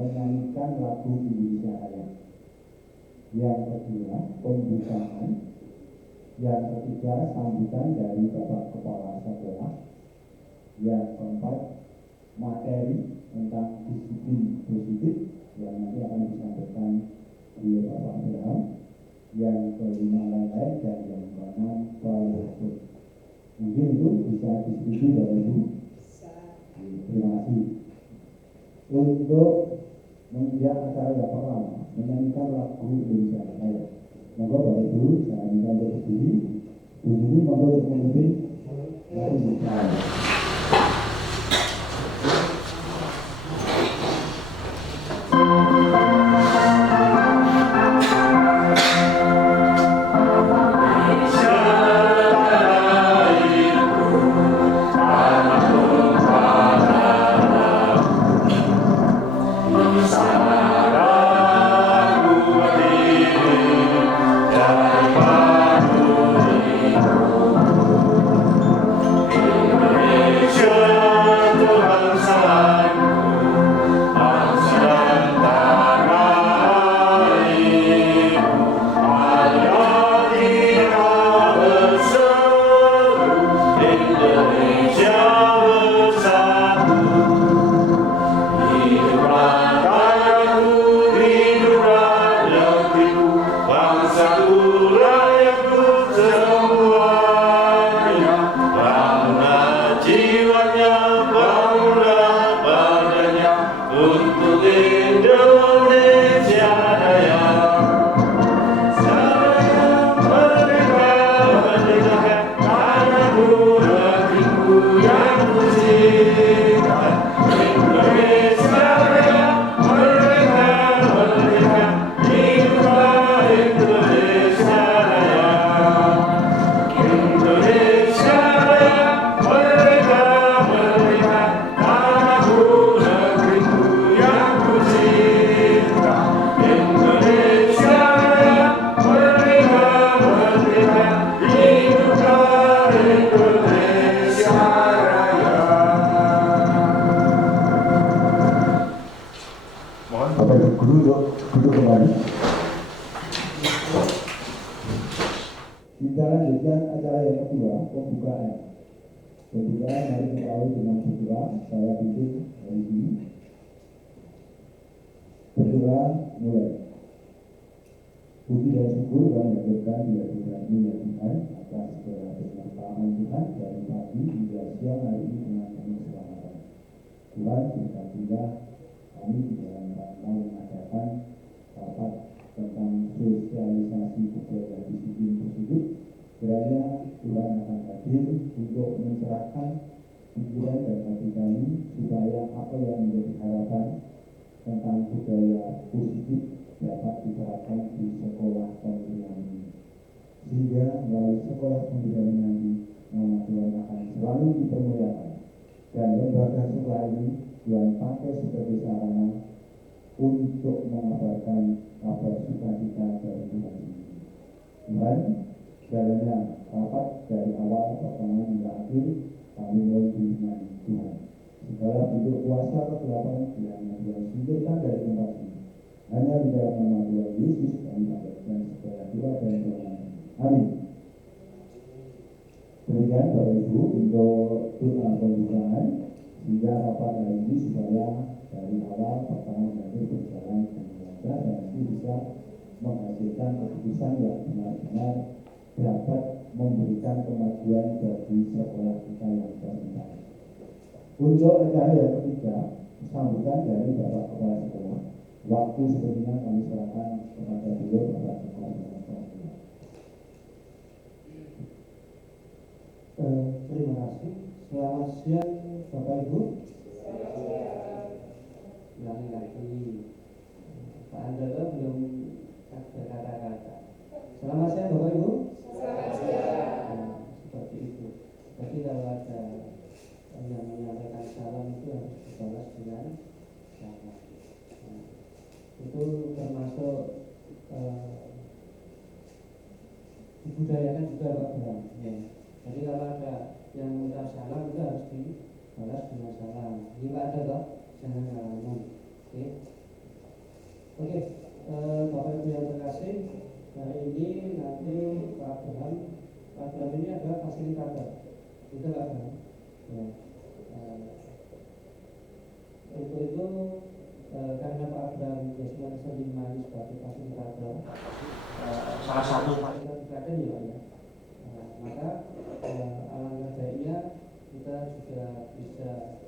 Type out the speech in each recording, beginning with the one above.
menyanyikan lagu Indonesia Raya. Yang kedua, pembukaan. Yang ketiga, sambutan dari Bapak Kepala Sekolah. Yang keempat, materi tentang disiplin positif yang nanti akan disampaikan oleh Bapak Abraham. Yang kelima lain-lain, dan yang keenam PowerPoint. Mungkin itu bisa disetujui Bapak Ibu. Terima kasih. Untuk menunjang acara yang pertama, menyanyikan lagu Indonesia Raya. Monggo Bapak Ibu, saya minta untuk berdiri. Berdiri monggo untuk memimpin lagu Indonesia Raya. Kita lanjutkan acara yang kedua, pembukaan. Pembukaan mari kita awali dengan berdoa. Saya pimpin hari ini. Berdoa mulai. Puji dan syukur kami haturkan di hadirat-Mu yang Tuhan atas segala keberkahan Tuhan dari pagi hingga siang hari ini dengan penuh keselamatan. Tuhan, berkatilah kami di dalam rangka mengadakan rapat tentang sosialisasi budaya disiplin positif. Kiranya Tuhan akan hadir untuk mencerahkan pikiran dan hati kami supaya apa yang menjadi harapan tentang budaya positif dapat diterapkan di sekolah pembinaan ini. Sehingga melalui sekolah pembinaan nanti nama Tuhan akan selalu dipermuliakan. Dan lembaga sekolah ini Tuhan pakai sebagai sarana untuk mengabarkan kabar sukacita dari Tuhan ini. Tuhan, jalannya rapat dari awal pertengahan hingga akhir kami mohon bimbingan Tuhan. Segala bentuk kuasa kegelapan yang Tuhan singkirkan dari tempat ini. Hanya di dalam nama Tuhan Yesus kami panjatkan segala doa dan doa. Amin. Demikian Bapak Ibu untuk doa pembukaan sehingga rapat hari ini supaya dari awal pertengahan akhir berjalan dengan lancar dan nanti bisa menghasilkan keputusan yang benar-benar dapat memberikan kemajuan bagi sekolah kita yang tercinta. Untuk acara yang ketiga, sambutan dari Bapak Kepala Sekolah. Waktu sebenarnya kami serahkan kepada beliau Bapak Kepala Sekolah. Terima kasih. Selamat siang Bapak Ibu. Ulangi lagi. Pak Andoto belum berkata-kata. Selamat siang Bapak Ibu. Selamat siang. Seperti itu. Jadi kalau ada yang menyampaikan salam itu harus dibalas dengan salam. Itu termasuk dibudayakan juga Pak Bram. Ya. Jadi kalau ada yang mengucap salam itu harus dibalas dengan salam. Ini Pak ada toh? Jangan ngalamun. Oke. Oke, Bapak Ibu yang terkasih, hari ini nanti Pak Abraham ini adalah fasilitator, betul Pak Abraham? Ya. Untuk itu karena Pak Abraham Yesman Selimani sebagai fasilitator, salah satu fasilitator ya Pak ya. Maka alangkah baiknya kita juga bisa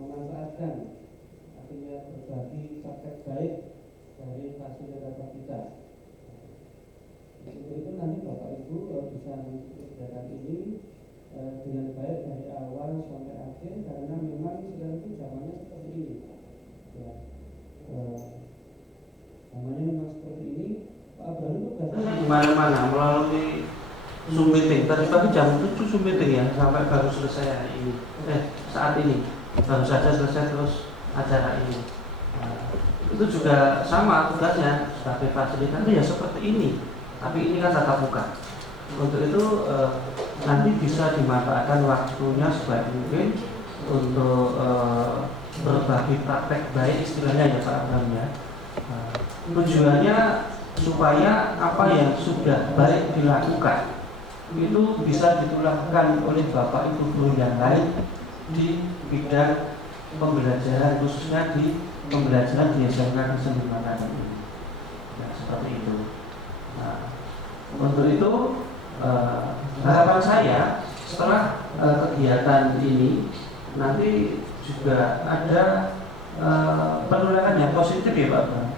memanfaatkan artinya berbagi praktek baik dari fasilitator kita. Untuk itu nanti Bapak Ibu bisa mengikuti kegiatan ini dengan baik dari awal sampai akhir, karena memang sekarang itu zamannya seperti ini. Ya. Zamannya memang seperti ini. Pak Abraham itu di mana-mana melalui Zoom meeting. Tadi pagi jam 7 Zoom meeting ya, sampai baru selesai hari ini. Saat ini baru saja selesai terus acara ini. Itu juga sama tugasnya sebagai fasilitator ya seperti ini. Tapi ini kan tatap muka. Untuk itu nanti bisa dimanfaatkan waktunya sebaik mungkin untuk berbagi praktek baik istilahnya ya Pak Abraham ya. Tujuannya supaya apa yang sudah baik dilakukan itu bisa ditulangkan oleh Bapak Ibu guru yang lain di bidang pembelajaran, khususnya di pembelajaran di SMK Negeri 5 ini. Ya, seperti itu. Nah, untuk itu harapan saya setelah kegiatan ini nanti juga ada penularan yang positif ya Pak.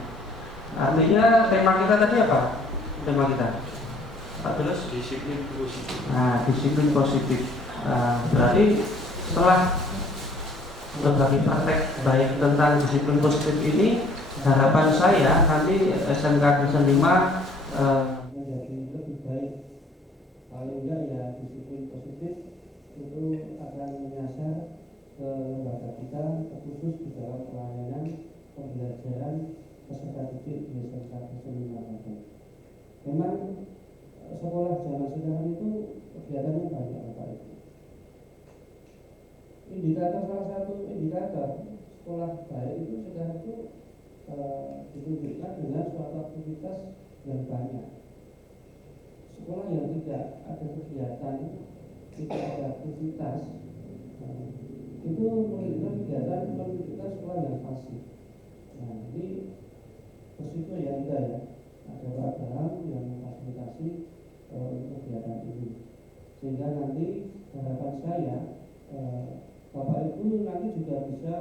Artinya tema kita tadi apa? Tema kita Pak Tulus? Disiplin positif. Nah, disiplin positif. Berarti setelah berbagi praktek baik tentang disiplin positif ini, harapan saya nanti SMK Negeri 5 menjadi lebih baik. Paling enggak ya disiplin positif itu akan menyasar ke lembaga kita, terkhusus di dalam pelayanan pembelajaran peserta didik di SMK Negeri 5. Memang sekolah zaman sekarang itu kegiatannya banyak Bapak Ibu. Indikator, salah satu indikator sekolah baik itu sekarang itu ditunjukkan dengan suatu aktivitas yang banyak. Sekolah yang tidak ada kegiatan, tidak ada aktivitas, itu menunjukkan kegiatan, menunjukkan sekolah yang pasif. Nah, ini resiko ya enggak ya. Ada Pak Abraham yang memfasilitasi untuk kegiatan ini, sehingga nanti harapan saya Bapak Ibu nanti juga bisa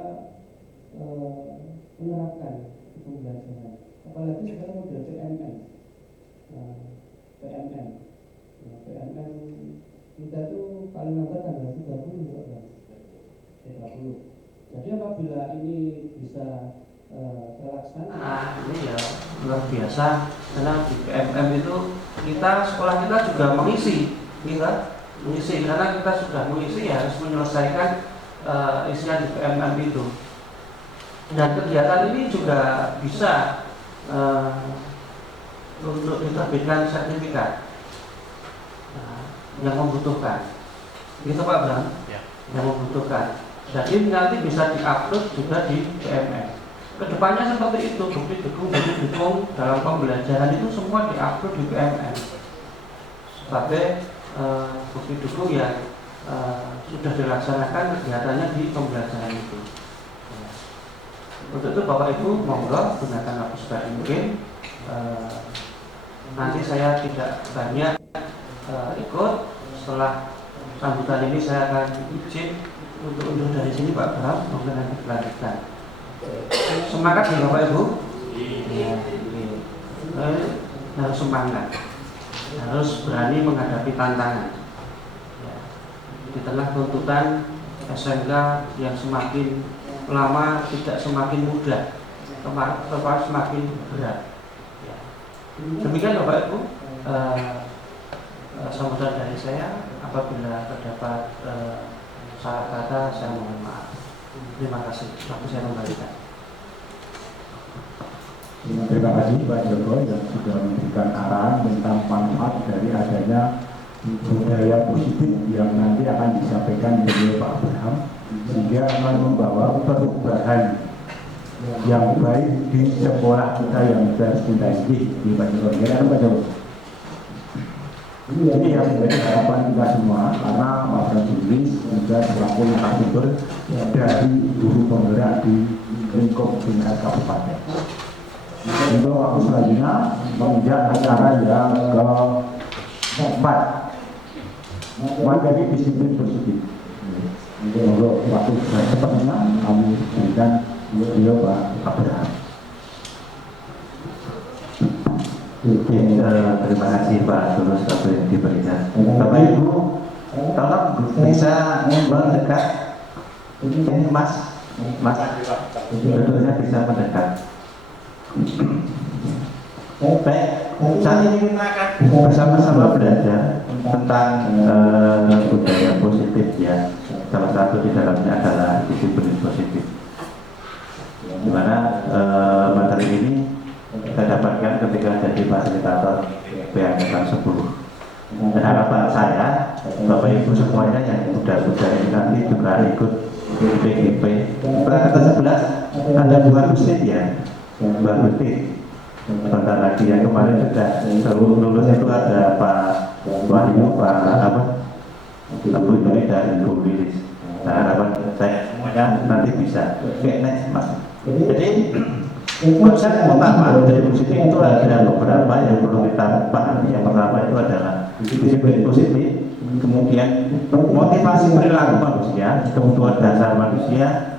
menerapkan pembelajaran, apalagi sekarang model PMN. PMN kita tuh paling lambat tanggal 30 ya. 30. Jadi apabila ini bisa terlaksana, ini ya luar biasa, karena di PMM itu kita sekolah kita juga mengisi karena kita sudah mengisi ya harus menyelesaikan isian di PMM itu. Dan kegiatan ini juga bisa untuk diterbitkan sertifikat yang membutuhkan, gitu Pak Bram, Ya. yang membutuhkan. Jadi nanti bisa diupload juga di PMM. Kedepannya seperti itu, bukti dukung dalam pembelajaran itu semua diupload di PMM sebagai bukti dukung yang sudah dilaksanakan kegiatannya di pembelajaran itu. Untuk itu Bapak Ibu monggo gunakan waktu sebaik mungkin. Nanti saya tidak banyak ikut. Setelah sambutan ini saya akan izin untuk undur dari sini Pak Bram, mungkin nanti dilanjutkan. Semangat ya Bapak Ibu. Ya, harus semangat, harus berani menghadapi tantangan. Di tengah tuntutan SMK yang semakin lama tidak semakin mudah, tetapi semakin berat. Demikian Bapak Ibu sambutan dari saya. Apabila terdapat salah kata saya mohon maaf. Terima kasih. Waktu saya kembalikan. Terima kasih Pak Joko yang sudah memberikan arahan tentang manfaat dari adanya budaya positif yang nanti akan disampaikan oleh Pak Abraham, sehingga akan membawa perubahan yang baik di sekolah kita yang tercinta ini di Banyuwangi. Kira-kira Pak Joko. Ini yang menjadi harapan kita semua, karena Pak Prajurit juga selaku narasumber dari guru penggerak di lingkup tingkat kabupaten. Untuk waktu selanjutnya menginjak acara yang keempat, menjadi disiplin positif. Untuk waktu selanjutnya kami berikan beliau Pak Abraham. Terima kasih Pak Tulus waktu yang diberikan. Bapak Ibu, tolong bisa mendekat. Ini Mas, duduknya bisa mendekat. Baik, saat ini kita akan bersama-sama belajar tentang budaya positif ya. Salah satu di dalamnya adalah disiplin positif. Di mana materi ini kita dapatkan ketika jadi fasilitator PAKK 10. Dan harapan saya, Bapak Ibu semuanya yang muda-muda ini nanti juga ikut PGP. PAKK 11 ada 2 muslim ya, 2 muslim. Sebentar lagi yang kemarin sudah seluruh lulus itu ada Pak Wahyu, Pak Bu Yuri dan Bu Lilis. Nah, harapan saya semuanya nanti bisa. Oke, next Mas. Jadi konsep utama dari positif itu ada beberapa yang perlu kita pahami. Yang pertama itu adalah disiplin positif, kemudian motivasi perilaku manusia, kebutuhan dasar manusia,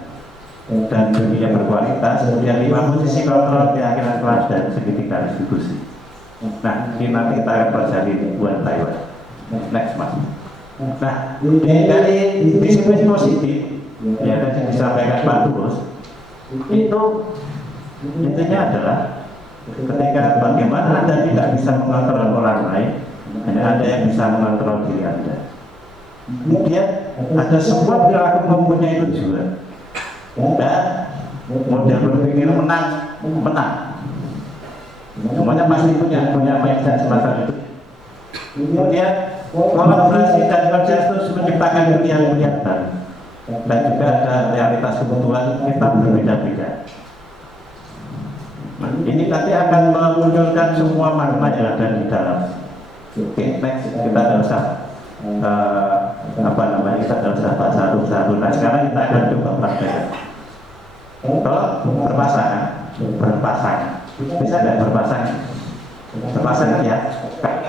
dan dunia berkualitas, kemudian 5 posisi kontrol keyakinan kelas dan segitiga distribusi. Nah, ini nanti kita akan pelajari one by one. Next Mas. Nah, dari disiplin positif ya tadi disampaikan Pak Tulus, itu intinya adalah ketika bagaimana Anda tidak bisa mengontrol orang lain, hanya Anda yang bisa mengontrol diri Anda. Kemudian ada semua perilaku mempunyai tujuan dan model berpikir menang. Semuanya pasti punya mindset semacam itu. Kemudian kolaborasi dan konsensus menciptakan dunia yang baru. Dan juga ada realitas kebutuhan kita berbeda-beda. Nah, ini nanti akan memunculkan semua makna yang ada di dalam. Oke, next kita tidak usah kita tidak usah bahas satu-satu. Nah, sekarang kita akan coba praktekkan. Kalau berpasangan, bisa tidak berpasangan? Berpasangan ya.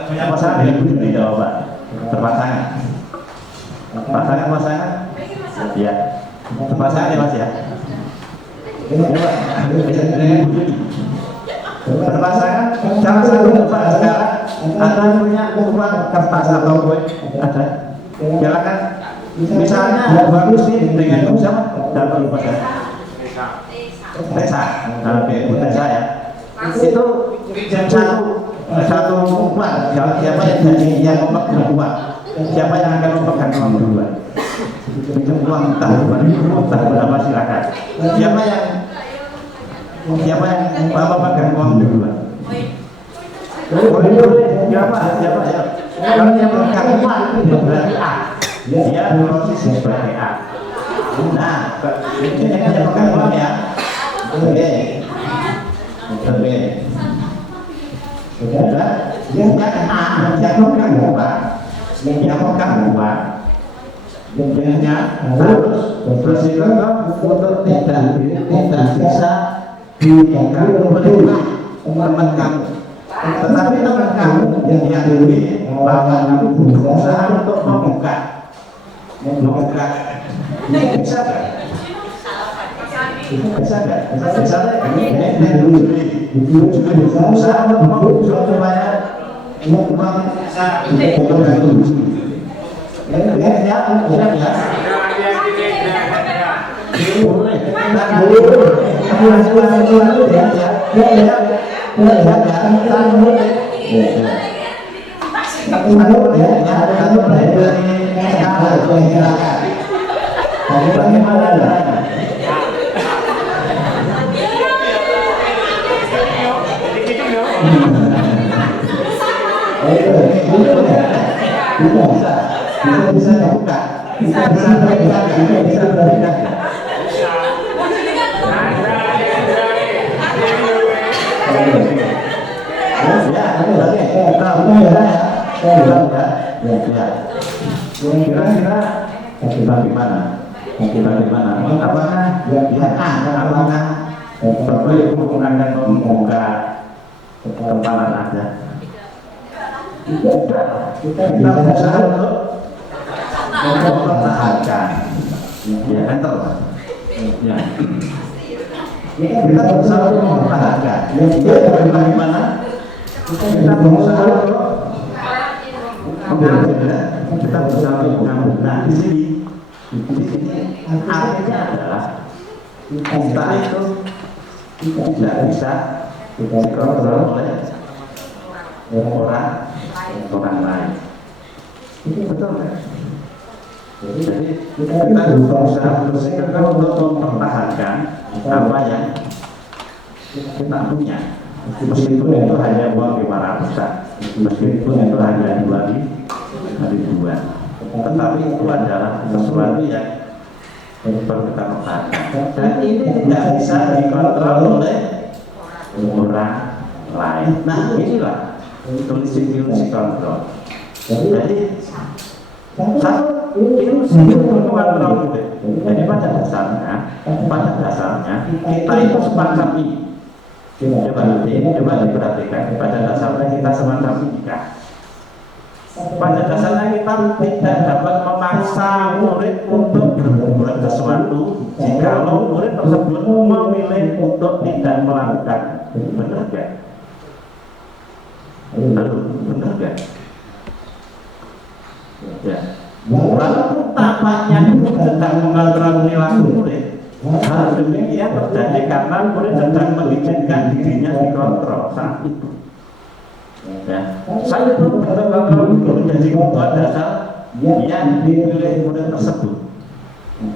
Punya pasangan dengan Bu Yuri jawaban. Berpasangan. Pasangan. Ya. Berpasangan ya Mas ya. Berpasangan. Salah satu tempat sekarang Anda punya uang kertas atau kue ada. Silakan. Misalnya dua muslim dengan muslim dan berpasangan. Tesa. Oke, Bu Tesa ya. Itu jam satu uang. Siapa yang jadi yang memegang uang? Siapa yang akan memegang uang duluan? Itu uang entah berapa silakan. Siapa yang memegang uang duluan? Siapa? Kalau yang memegang uang itu berarti A. Dia posisi sebagai A. Nah, ini yang memegang uang ya. Oke. Sudah. Yang A, yang memegang uang. Jadinya harus bersikeras untuk tidak bisa diganggu oleh teman kamu. Tetapi teman kamu yang lebih bahwa kamu berusaha untuk membuka. Bisa nggak? Misalnya berusaha untuk membuka supaya uang bisa dikontribusi. Bisa dibuka, bisa Kira-kira bagaimana? Apakah apakah Bapak Ibu akan membuka kepalan Anda? Kita berusaha untuk mempertahankan. Ya, enter. Ya. Kita berusaha untuk mempertahankan. Bagaimana? Kita berusaha untuk mengambil. Kita berusaha untuk mengambil. Nah, di sini artinya adalah kita itu tidak bisa dikontrol oleh orang lain. Betul kan? Jadi kita berusaha untuk mempertahankan apa yang kita punya, meskipun itu hanya uang 500-an, meskipun itu hanya 2 ribuan, tetapi itu adalah sesuatu yang perlu kita pertahankan. Dan ini tidak bisa dikontrol oleh orang lain. Nah, inilah ilusi kontrol. Jadi satu ilusi itu mengontrol murid. Jadi pada dasarnya kita itu semacam ini. Coba diperhatikan. Pada dasarnya kita semacam ini kan. Pada dasarnya kita tidak dapat memaksa murid untuk berbuat sesuatu jika murid tersebut memilih untuk tidak melakukan. Benar gak? Benar gak? Ya. Walaupun tampaknya guru sedang mengontrol perilaku murid, hal demikian terjadi karena murid sedang mengizinkan dirinya dikontrol saat itu. Ya. Saya itu betul-betul guru menjadi ketua dasar yang dipilih murid tersebut.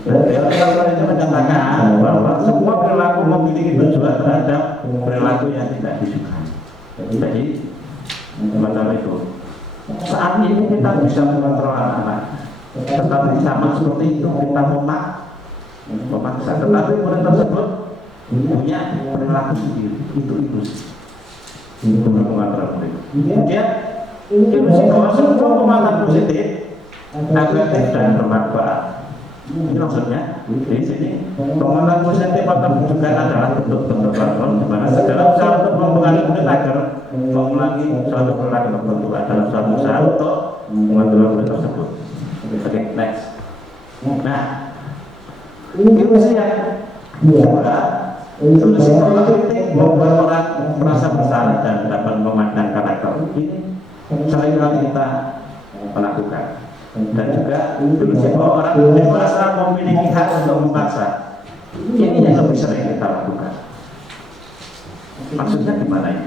Dan kalau itu menyatakan bahwa semua perilaku memiliki tujuan terhadap perilaku yang tidak disukai. Jadi macam itu. Saat ini kita bisa mengontrol anak-anak, tetapi sama seperti itu kita memaksa. Tetapi murid tersebut punya perilaku sendiri. Itu ilusi. Itu mengontrol murid. Kemudian ilusi bahwa semua pemahaman positif efektif dan bermanfaat. Ini maksudnya di sini pemahaman positif atau juga adalah bentuk-bentuk kontrol di mana segala usaha untuk mempengaruhi murid agar mengulangi suatu perilaku tertentu adalah suatu usaha untuk mengontrol murid tersebut. Oke, next. Nah, ilusi yang kedua, ilusi bahwa kritik membuat orang merasa bersalah dan dapat memandang karakter. Ini seringkali kita melakukan. Dan juga ilusi bahwa orang dewasa memiliki hak untuk memaksa. Ini yang lebih sering kita lakukan. Maksudnya gimana ini?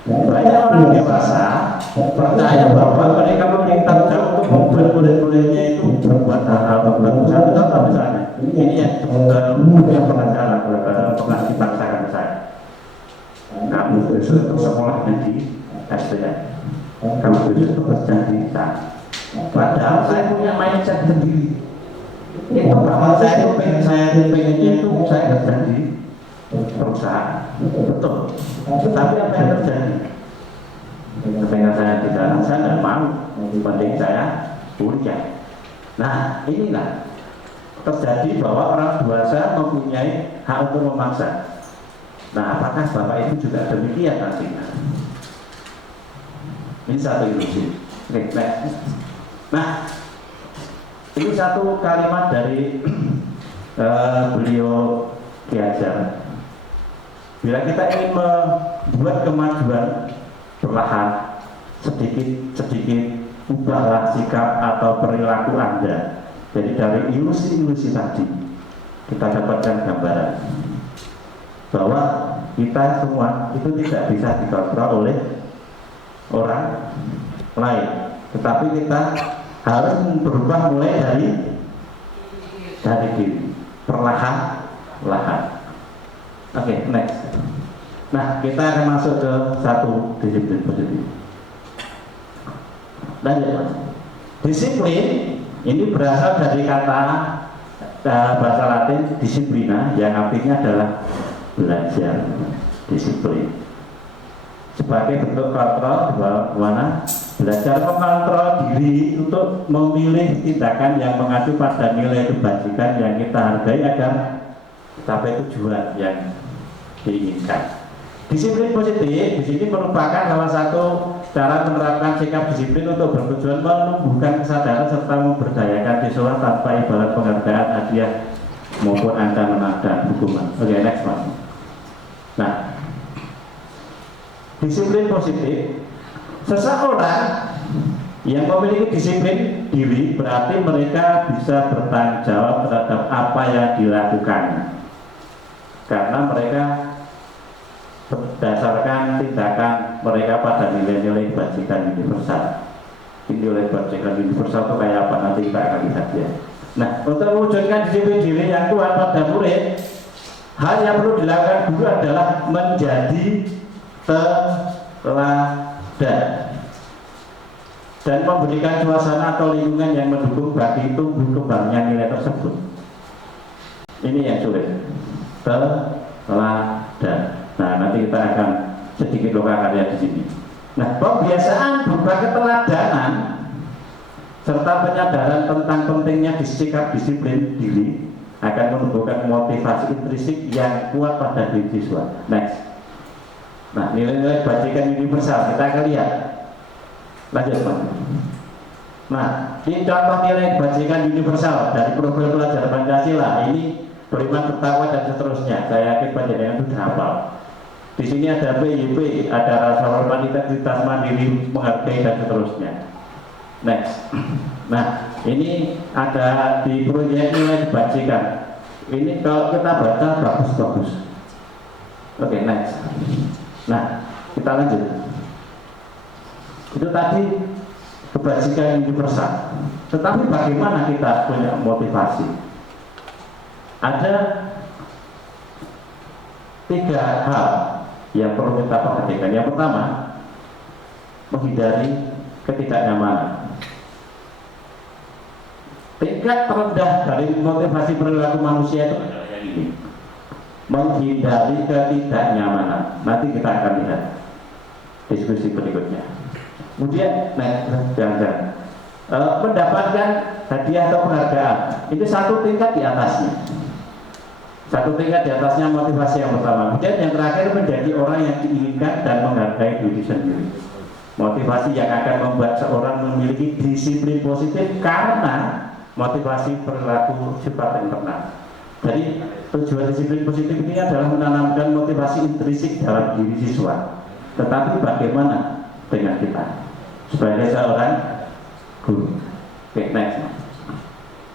Banyak orang dewasa percaya bahwa mereka memiliki tanggung jawab untuk membuat murid-muridnya itu berbuat hal-hal tertentu. Satu contoh misalnya, ini yang pernah dipaksakan saya. Kamu besok sekolahnya di SDN, kamu besok kerja di sana. Padahal saya punya mindset sendiri. Itu bahwa saya itu pengennya itu saya kerja di perusahaan. Betul. Tetapi apa yang terjadi? Ketika saya tidak, saya tidak mau. Penting saya kuliah. Nah, inilah terjadi bahwa orang dewasa mempunyai hak untuk memaksa. Nah, apakah Bapak Ibu juga demikian nantinya? Ini satu ilusi. Oke, next. Nah, ini satu kalimat dari beliau Ki Hajar. Bila kita ingin membuat kemajuan perlahan, sedikit-sedikit ubahlah sikap atau perilaku Anda. Jadi dari ilusi-ilusi tadi kita dapatkan gambaran bahwa kita semua itu tidak bisa dikontrol oleh orang lain, tetapi kita harus berubah mulai dari diri, perlahan-lahan. Oke, next. Nah, kita akan masuk ke satu disiplin positif. Lanjut. Disiplin ini berasal dari kata bahasa Latin disiplina, yang artinya adalah belajar, disiplin. sebagai bentuk kontrol di mana belajar mengontrol diri untuk memilih tindakan yang mengacu pada nilai kebajikan yang kita hargai agar capai tujuan yang diinginkan. Disiplin positif di sini merupakan salah satu cara menerapkan sikap disiplin untuk bertujuan menumbuhkan kesadaran serta memberdayakan siswa tanpa ibarat penghargaan, hadiah maupun ancaman dan hukuman. Oke, next one. Nah, disiplin positif, seseorang yang memiliki disiplin diri berarti mereka bisa bertanggung jawab terhadap apa yang dilakukan, karena mereka berdasarkan tindakan mereka pada nilai-nilai kebajikan universal. Nilai kebajikan universal itu kayak apa nanti kita akan lihat ya. Nah, untuk mewujudkan disiplin diri yang kuat pada murid, hal yang perlu dilakukan dulu adalah menjadi teladan dan memberikan suasana atau lingkungan yang mendukung bagi tumbuh kembangnya nilai tersebut. Ini yang sulit, teladan. Nah, nanti kita akan sedikit lokakarya di sini. Nah, pembiasaan berupa keteladanan serta penyadaran tentang pentingnya sikap disiplin diri akan menumbuhkan motivasi intrinsik yang kuat pada diri siswa. Next. Nah, nilai-nilai kebajikan universal kita akan lihat. Lanjut, Pak. Nah, ini contoh nilai kebajikan universal dari profil pelajar Pancasila. Ini beriman, bertakwa dan seterusnya. Saya yakin panjenengan sudah hafal. Di sini ada PYP, ada rasa hormat, integritas, mandiri, menghargai dan seterusnya. Next. Nah, ini ada di proyek nilai kebajikan. Ini kalau kita baca bagus-bagus. Oke, next. Nah, kita lanjut. Itu tadi kebajikan universal. Tetapi bagaimana kita punya motivasi? Ada 3 hal yang perlu kita perhatikan. Yang pertama, menghindari ketidaknyamanan. Tingkat terendah dari motivasi perilaku manusia itu adalah yang ini, menghindari ketidaknyamanan. Nanti kita akan lihat diskusi berikutnya. Kemudian, jangan mendapatkan hadiah atau penghargaan. Itu satu tingkat di atasnya. Satu tingkat di atasnya motivasi yang pertama. Kemudian yang terakhir menjadi orang yang diinginkan dan menghargai diri sendiri. Motivasi yang akan membuat seorang memiliki disiplin positif karena motivasi perilaku sifat internal. Jadi tujuan disiplin positif ini adalah menanamkan motivasi intrinsik dalam diri siswa. Tetapi bagaimana dengan kita sebagai seorang guru? Oke, next.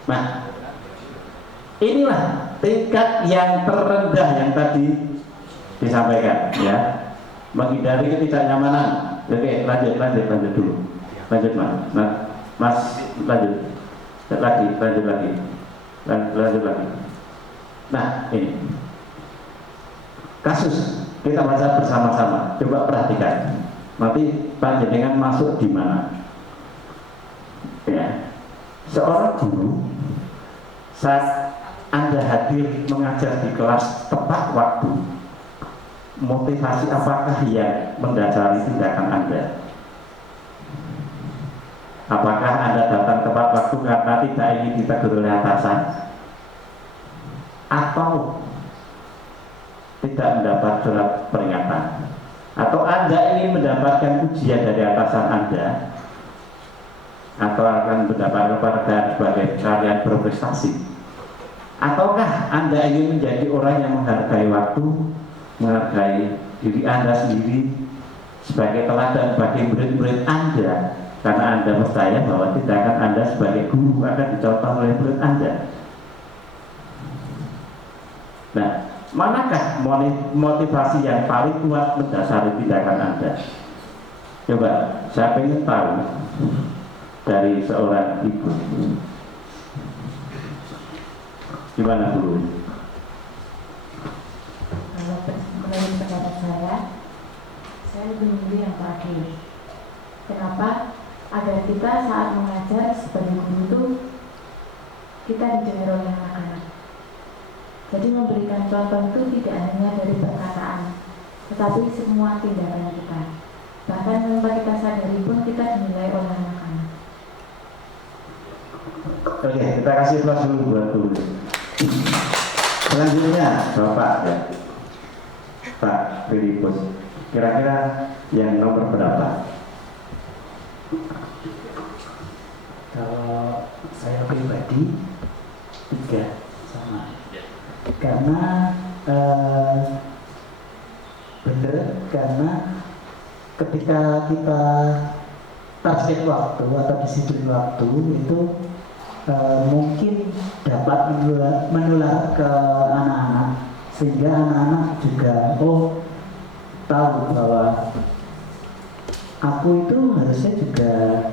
Nah, inilah tingkat yang terendah yang tadi disampaikan, ya, menghindari ketidaknyamanan. Oke, lanjut dulu. Lanjut, Mas. Nah, Mas, lanjut lagi. Nah, ini kasus kita baca bersama-sama. Coba perhatikan. Nanti panjenengan masuk di mana? Ya, seorang guru saat Anda hadir mengajar di kelas tepat waktu, motivasi apakah yang mendasari tindakan Anda? Apakah Anda datang tepat waktu karena tidak ingin ditegur oleh atasan? Atau tidak mendapat surat peringatan? Atau Anda ingin mendapatkan ujian dari atasan Anda? Atau akan mendapat penghargaan sebagai karyawan berprestasi? Ataukah Anda ingin menjadi orang yang menghargai waktu, menghargai diri Anda sendiri sebagai teladan bagi murid-murid Anda, karena Anda percaya bahwa tindakan Anda sebagai guru akan dicontoh oleh murid Anda? Nah, manakah motivasi yang paling kuat mendasari tindakan Anda? Coba, saya ingin tahu dari seorang ibu. Gimana, Bu? Kalau menurut pendapat saya lebih memilih yang terakhir. Kenapa? Agar kita saat mengajar sebagai guru itu kita didengar oleh anak-anak. Jadi memberikan contoh itu tidak hanya dari perkataan, tetapi semua tindakan kita. Bahkan tanpa kita sadari pun kita dinilai oleh anak-anak. Oke, kita kasih kelas dulu buat dulu. Selanjutnya Bapak ya, Pak Filipus. Kira-kira yang nomor berapa? Kalau saya pribadi 3 sama. Karena benar, karena ketika kita target waktu atau disiplin waktu itu mungkin dapat menular ke anak-anak, sehingga anak-anak juga tahu bahwa aku itu harusnya juga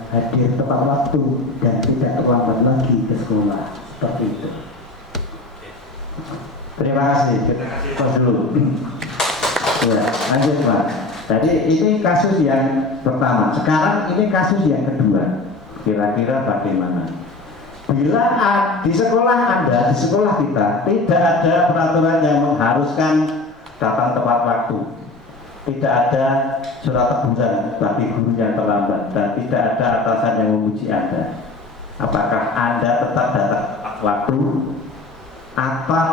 hadir tepat waktu dan tidak terlambat lagi ke sekolah, seperti itu. Terima kasih. Kita close dulu. Ya, lanjut Pak. Jadi ini kasus yang pertama. Sekarang ini kasus yang kedua. Kira-kira bagaimana? Bila di sekolah Anda, di sekolah kita tidak ada peraturan yang mengharuskan datang tepat waktu, tidak ada surat teguran bagi guru yang terlambat, dan tidak ada atasan yang memuji Anda, apakah Anda tetap datang tepat waktu atau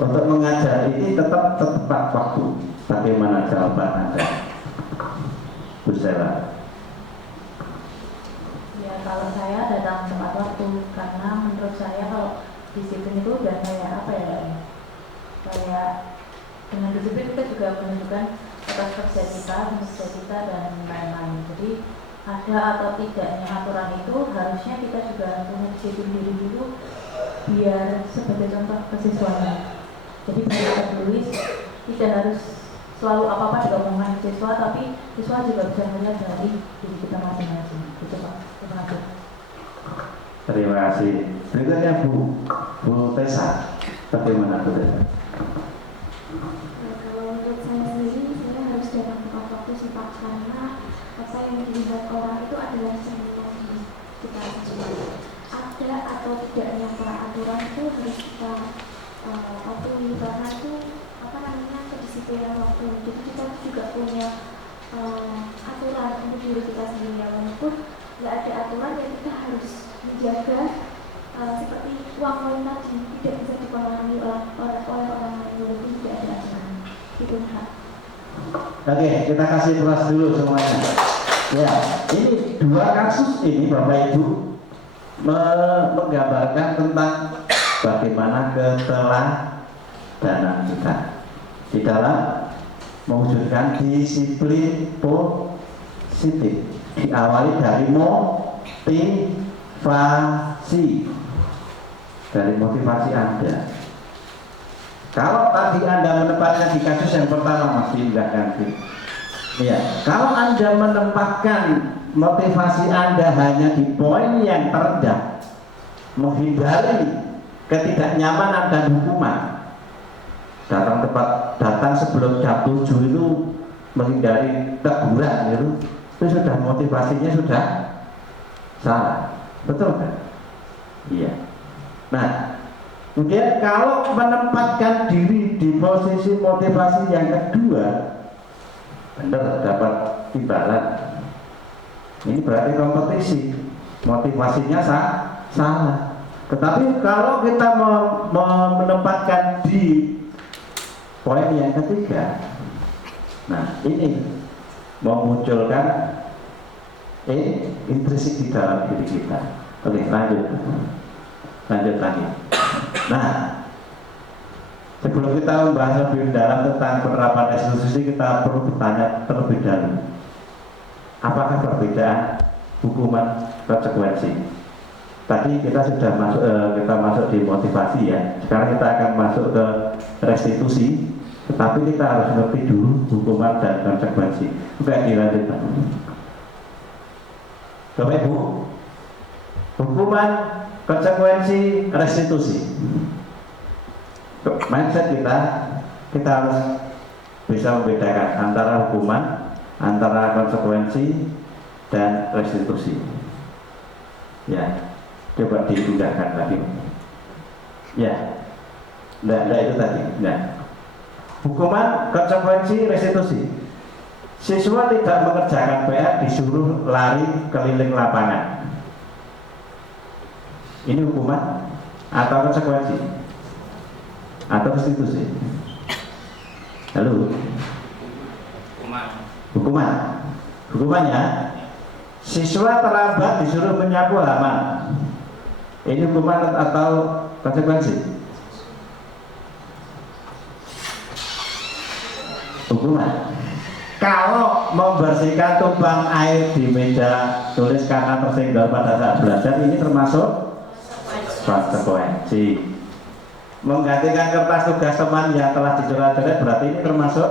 untuk mengajar ini tetap tepat waktu? Bagaimana jawaban Anda, Bu Stella? Ya, kalau saya datang tepat waktu, karena menurut saya kalau disiplin itu udah kayak kayak dengan disiplin kita juga menunjukkan atas kerja kita, dan lain-lain. Jadi ada atau tidaknya aturan itu harusnya kita juga punya disiplin diri dulu, biar sebagai contoh ke siswanya. Jadi belajar tulis tidak harus selalu apa-apa diomongkan ke siswa, tapi siswa juga bisa melihat dari diri kita masing-masing. Gitu Pak. Terima kasih. Terima kasih. Berikutnya Bu Tessa. Bagaimana Bu Tessa? Kalau menurut saya sendiri, saya harus datang tepat waktu sih Pak, karena apa yang dilihat orang itu adalah cerminan diri kita sendiri. Ada atau tidaknya peraturan itu harus kita patuhi, karena itu kedisiplinan waktu. Jadi kita juga punya aturan untuk diri kita sendiri. Walaupun nggak ada aturan, ya kita harus menjaga seperti uang koin tadi tidak bisa dipengaruhi oleh orang lain walaupun tidak ada aturan. Itu Kak. Oke, kita kasih kelas dulu semuanya. Ya, ini dua kasus ini Bapak Ibu menggambarkan tentang bagaimana keteladanan kita di dalam mewujudkan disiplin positif, diawali dari motivasi Anda. Kalau tadi Anda menempatkan di kasus yang pertama Mas Indra ganti. Ya, kalau Anda menempatkan motivasi Anda hanya di poin yang terendah, menghindari ketidaknyamanan dan hukuman, datang sebelum jam 7 itu menghindari teguran itu sudah motivasinya sudah salah, betul kan? Iya. Nah, kemudian kalau menempatkan diri di posisi motivasi yang kedua, benar dapat imbalan. Ini berarti kompetisi, motivasinya salah. Tetapi kalau kita menempatkan di poin yang ketiga, nah ini memunculkan intrinsik di dalam diri kita. Oke, lanjut lagi. Nah, sebelum kita membahas lebih dalam tentang penerapan institusi, kita perlu bertanya terlebih dahulu, apakah perbedaan hukuman konsekuensi? Tadi kita sudah masuk di motivasi ya. Sekarang kita akan masuk ke restitusi, tetapi kita harus ngerti dulu hukuman dan konsekuensi. Oke, dilanjutkan. Bapak Ibu, hukuman, konsekuensi, restitusi. Mindset kita harus bisa membedakan antara hukuman, antara konsekuensi dan restitusi. Ya, coba dipindahkan lagi. Ya, enggak itu tadi. Enggak. Hukuman konsekuensi restitusi. Siswa tidak mengerjakan PR disuruh lari keliling lapangan. Ini hukuman atau konsekuensi atau restitusi? Halo? Hukuman. Hukumannya siswa terlambat disuruh menyapu halaman. Ini hukuman atau konsekuensi? Hukuman. Kalau membersihkan tumpang air di meja tulis karena tersenggol pada saat belajar, ini termasuk konsekuensi. Menggantikan kertas tugas teman yang telah dicoret-coret, berarti ini termasuk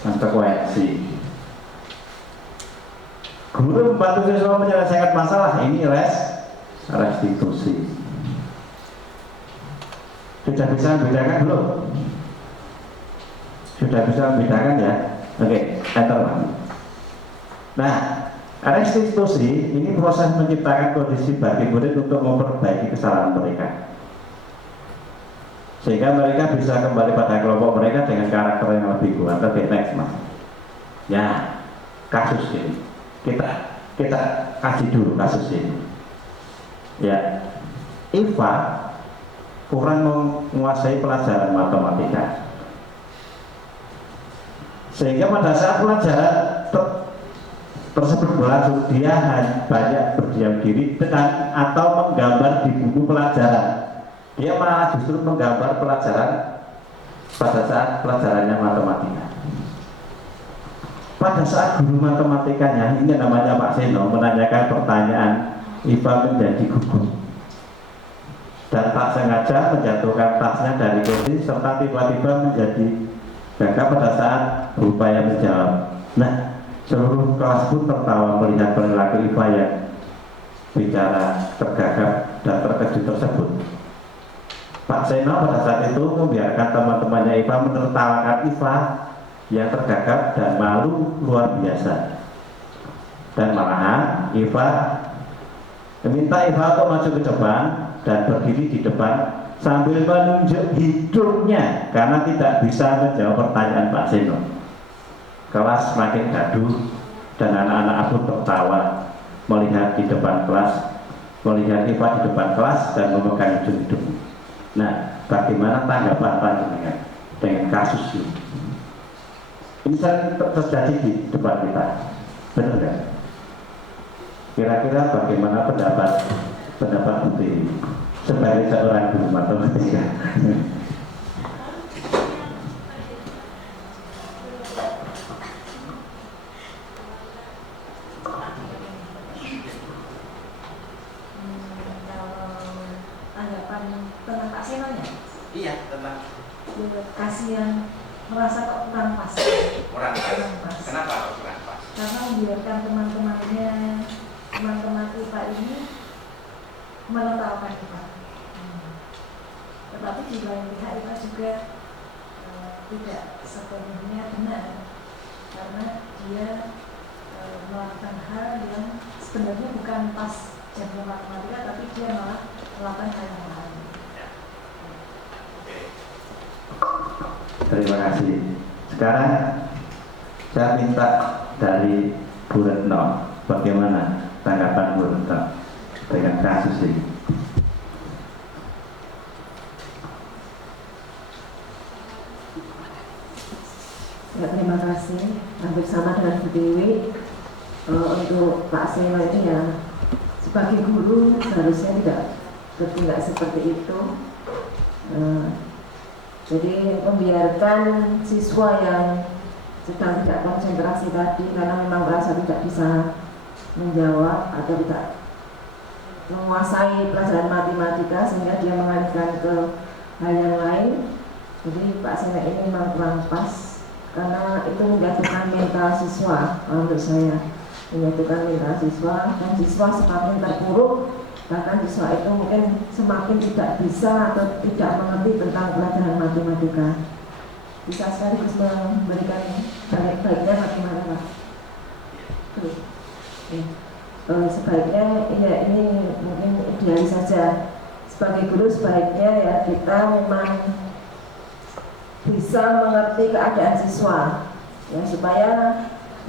konsekuensi. Guru membantu siswa menyelesaikan masalah, ini restitusi. Sudah bisa membedakan belum? Sudah bisa membedakan ya? Oke, enter. Nah, restitusi ini proses menciptakan kondisi bagi murid untuk memperbaiki kesalahan mereka, sehingga mereka bisa kembali pada kelompok mereka dengan karakter yang lebih kuat. Oke, next mas. Ya, kasus ini kita kasih dulu kasus ini. Ya, Iva kurang menguasai pelajaran matematika, sehingga pada saat pelajaran tersebut berlangsung dia banyak berdiam diri dengan atau menggambar di buku pelajaran. Dia malah justru menggambar pelajaran pada saat pelajarannya matematika. Pada saat guru matematikanya, ini namanya Pak Seno, menanyakan pertanyaan, Iva menjadi gugup dan tak sengaja menjatuhkan tasnya dari kursi serta tiba-tiba menjadi gagap pada saat berupaya menjawab. Nah, seluruh kelas pun tertawa melihat perilaku Iva yang bicara tergagap dan terkejut tersebut. Pak Seno pada saat itu membiarkan teman-temannya Iva menertawakan Iva yang tergagap dan malu luar biasa. Dan malahan Iva meminta Iva untuk maju ke depan dan berdiri di depan sambil menunjuk hidungnya karena tidak bisa menjawab pertanyaan Pak Seno. Kelas semakin gaduh dan anak-anak pun tertawa melihat di depan kelas, melihat Iva di depan kelas dan memegang ujung hidung. Nah, bagaimana tanggapan panjenengan dengan kasus ini? Ini terjadi di depan kita, benar nggak? Kira-kira bagaimana pendapat Putri sebagai seorang guru matematika? Iya, tentang kasihan, merasa kok kurang pas. Kurang pas. Kenapa kurang pas? Karena membiarkan teman-teman kita ini menertawakan kita. Tetapi di lain pihak kita juga tidak sepenuhnya benar, karena dia melakukan hal yang sebenarnya bukan pas jam matematika, tapi dia malah melakukan hal yang lain. Terima kasih. Sekarang saya minta dari Bu Retno, bagaimana tanggapan Bu Retno dengan kasus ini? Ya, terima kasih. Hampir sama dengan Bu Dewi. Untuk Pak Seno ini ya, sebagai guru seharusnya tidak bertindak seperti itu. Jadi membiarkan siswa yang sedang tidak konsentrasi tadi karena memang merasa tidak bisa menjawab atau tidak menguasai pelajaran matematika sehingga dia mengalihkan ke hal yang lain. Jadi Pak Seno ini memang kurang pas karena itu menjatuhkan mental siswa. Menurut saya menjatuhkan mental siswa dan siswa semakin terpuruk. Bahkan siswa itu mungkin semakin tidak bisa atau tidak mengerti tentang pelajaran matematika. Bisa sekaligus memberikan baik-baiknya bagaimana Pak? Sebaiknya ya ini mungkin idealis saja. Sebagai guru sebaiknya ya kita memang bisa mengerti keadaan siswa, ya, supaya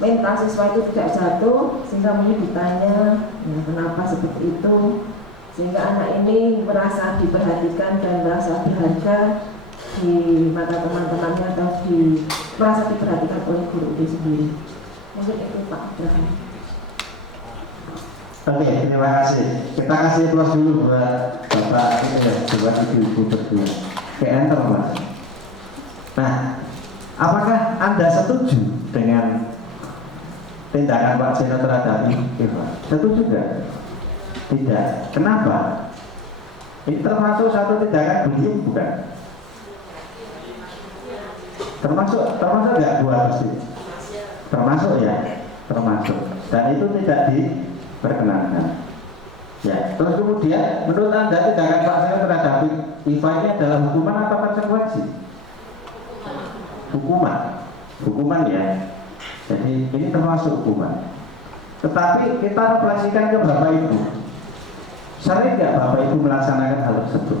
mental siswa itu tidak jatuh, sehingga mungkin ditanya ya, kenapa seperti itu, sehingga anak ini merasa diperhatikan dan merasa berharga di mata teman-temannya atau merasa diperhatikan oleh guru itu sendiri. Mungkin itu Pak Abdurrahman. Oke, terima kasih. Kita kasih plus dulu buat Bapak ini ya, buat ibu-ibu berdua. Oke, enter Mas. Nah, apakah Anda setuju dengan tindakan Pak Seno terhadap Eva? Setuju tidak? Tidak. Kenapa? Ini termasuk satu tindakan bullying bukan? Termasuk nggak Bu Agusti? Termasuk ya, termasuk. Dan itu tidak diperkenankan. Ya, terus kemudian menurut Anda tindakan Pak Seno terhadap Eva ini adalah hukuman atau konsekuensi? Hukuman ya. Jadi ini termasuk hukuman. Tetapi kita refleksikan ke Bapak Ibu. Sering nggak Bapak Ibu melaksanakan hal tersebut?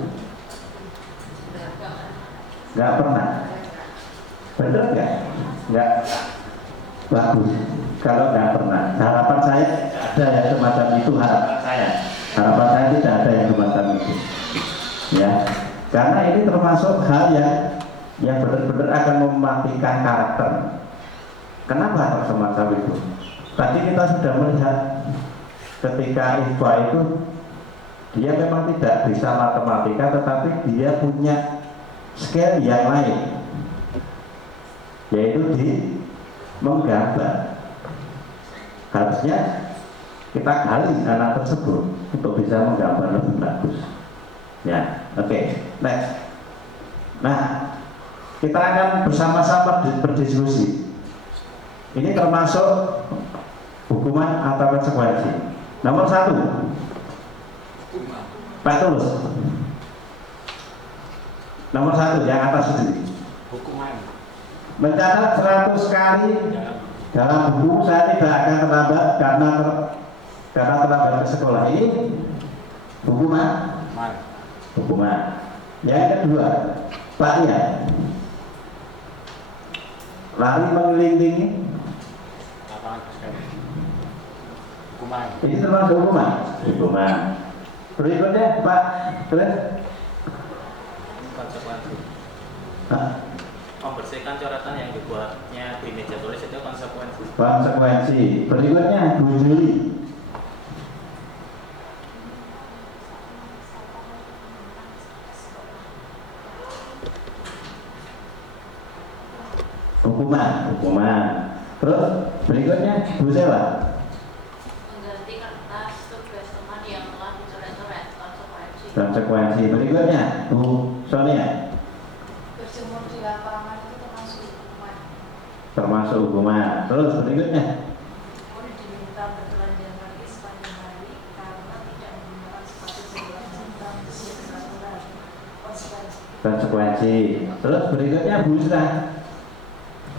Nggak pernah. Benar nggak? Nggak. Bagus. Kalau nggak pernah, harapan saya ada yang semacam itu, harapan saya. Harapan saya tidak ada yang semacam itu. Ya, karena ini termasuk hal yang benar-benar akan mematikan karakter. Kenapa hal semacam itu? Tadi kita sudah melihat ketika Iva itu dia memang tidak bisa matematika, tetapi dia punya skill yang lain, yaitu di menggambar. Harusnya kita gali anak tersebut untuk bisa menggambar lebih bagus. Ya, oke. Next. Nah, kita akan bersama-sama berdiskusi. Ini termasuk hukuman atau konsekuensi. Nomor 1, Pak Tulus. Nomor 1 yang atas itu. Hukuman. Mencatat 100 kali dalam buku, saya tidak akan terlambat karena terlambat ke sekolah. Ini hukuman. Yang kedua, Pak Ian, lari mengelilingi. Hukuman. Ini termasuk hukuman. Berikutnya Pak, Konsekuensi. Hah? Membersihkan coretan yang dibuatnya di meja tulis itu konsekuensi. Konsekuensi. Berikutnya Bu Juli. Hukuman. Terus berikutnya Bu Sela. Mengganti kertas tugas teman yang telah dicoret-coret, Konsekuensi. Berikutnya Bu Sonia. Berjemur di lapangan itu termasuk hukuman. Termasuk hukuman. Terus berikutnya Murid diminta bertelanjang kaki sepanjang hari karena tidak menggunakan sepatu jeruan tentang peraturan. konsekuensi. Terus berikutnya Bu Isra.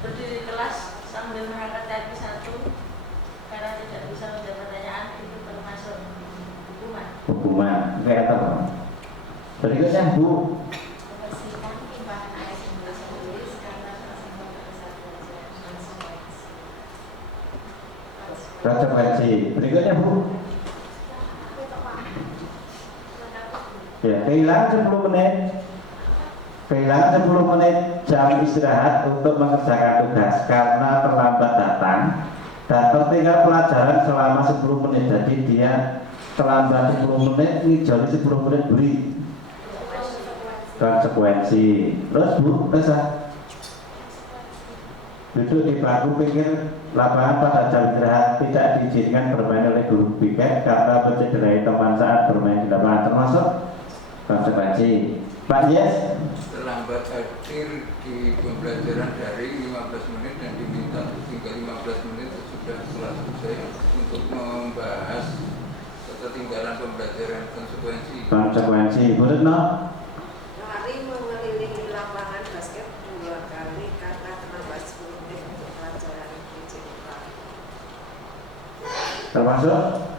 Berdiri kelas sambil mengangkat kaki satu karena tidak bisa menjawab pertanyaan itu termasuk Hukuman. Kayak apa? Berikutnya Bu. Membersihkan timbangan air tulis karena tersebut pada saat belajar. Konsekuensi. Berikutnya Bu. Ya, kehilangan 10 menit. Kehilangan 10 menit jam istirahat untuk mengerjakan tugas karena terlambat datang dan tertinggal pelajaran selama 10 menit. Jadi dia terlambat 10 menit, ngijoli 10 menit beri. Konsekuensi. Terus Bu, Reza. Duduk di bangku pinggir lapangan pada jam istirahat, tidak diizinkan bermain oleh guru piket karena mencederai teman saat bermain di lapangan, termasuk konsekuensi. Pak Yes. Terlambat hadir di pembelajaran dari 15 menit dan diminta untuk tinggal 15 menit sudah kelas selesai untuk membahas ketertinggalan pembelajaran. Konsekuensi. Bu Retno. Lari mengelilingi lapangan basket 2 kali karena terlambat 10 menit untuk pelajaran BJK. Termasuk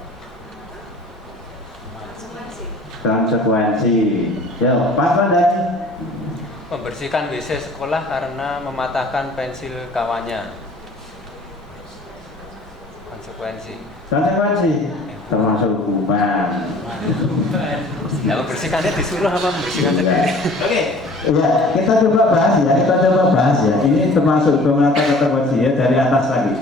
konsekuensi. Ya, Pak Mandani. membersihkan WC sekolah karena mematahkan pensil kawannya. Konsekuensi termasuk hukuman. Ya, membersihkannya disuruh apa membersihkan sendiri? Oke. Ya, kita coba bahas ya. Ini termasuk pemenataan konsekuensi ya, dari atas lagi.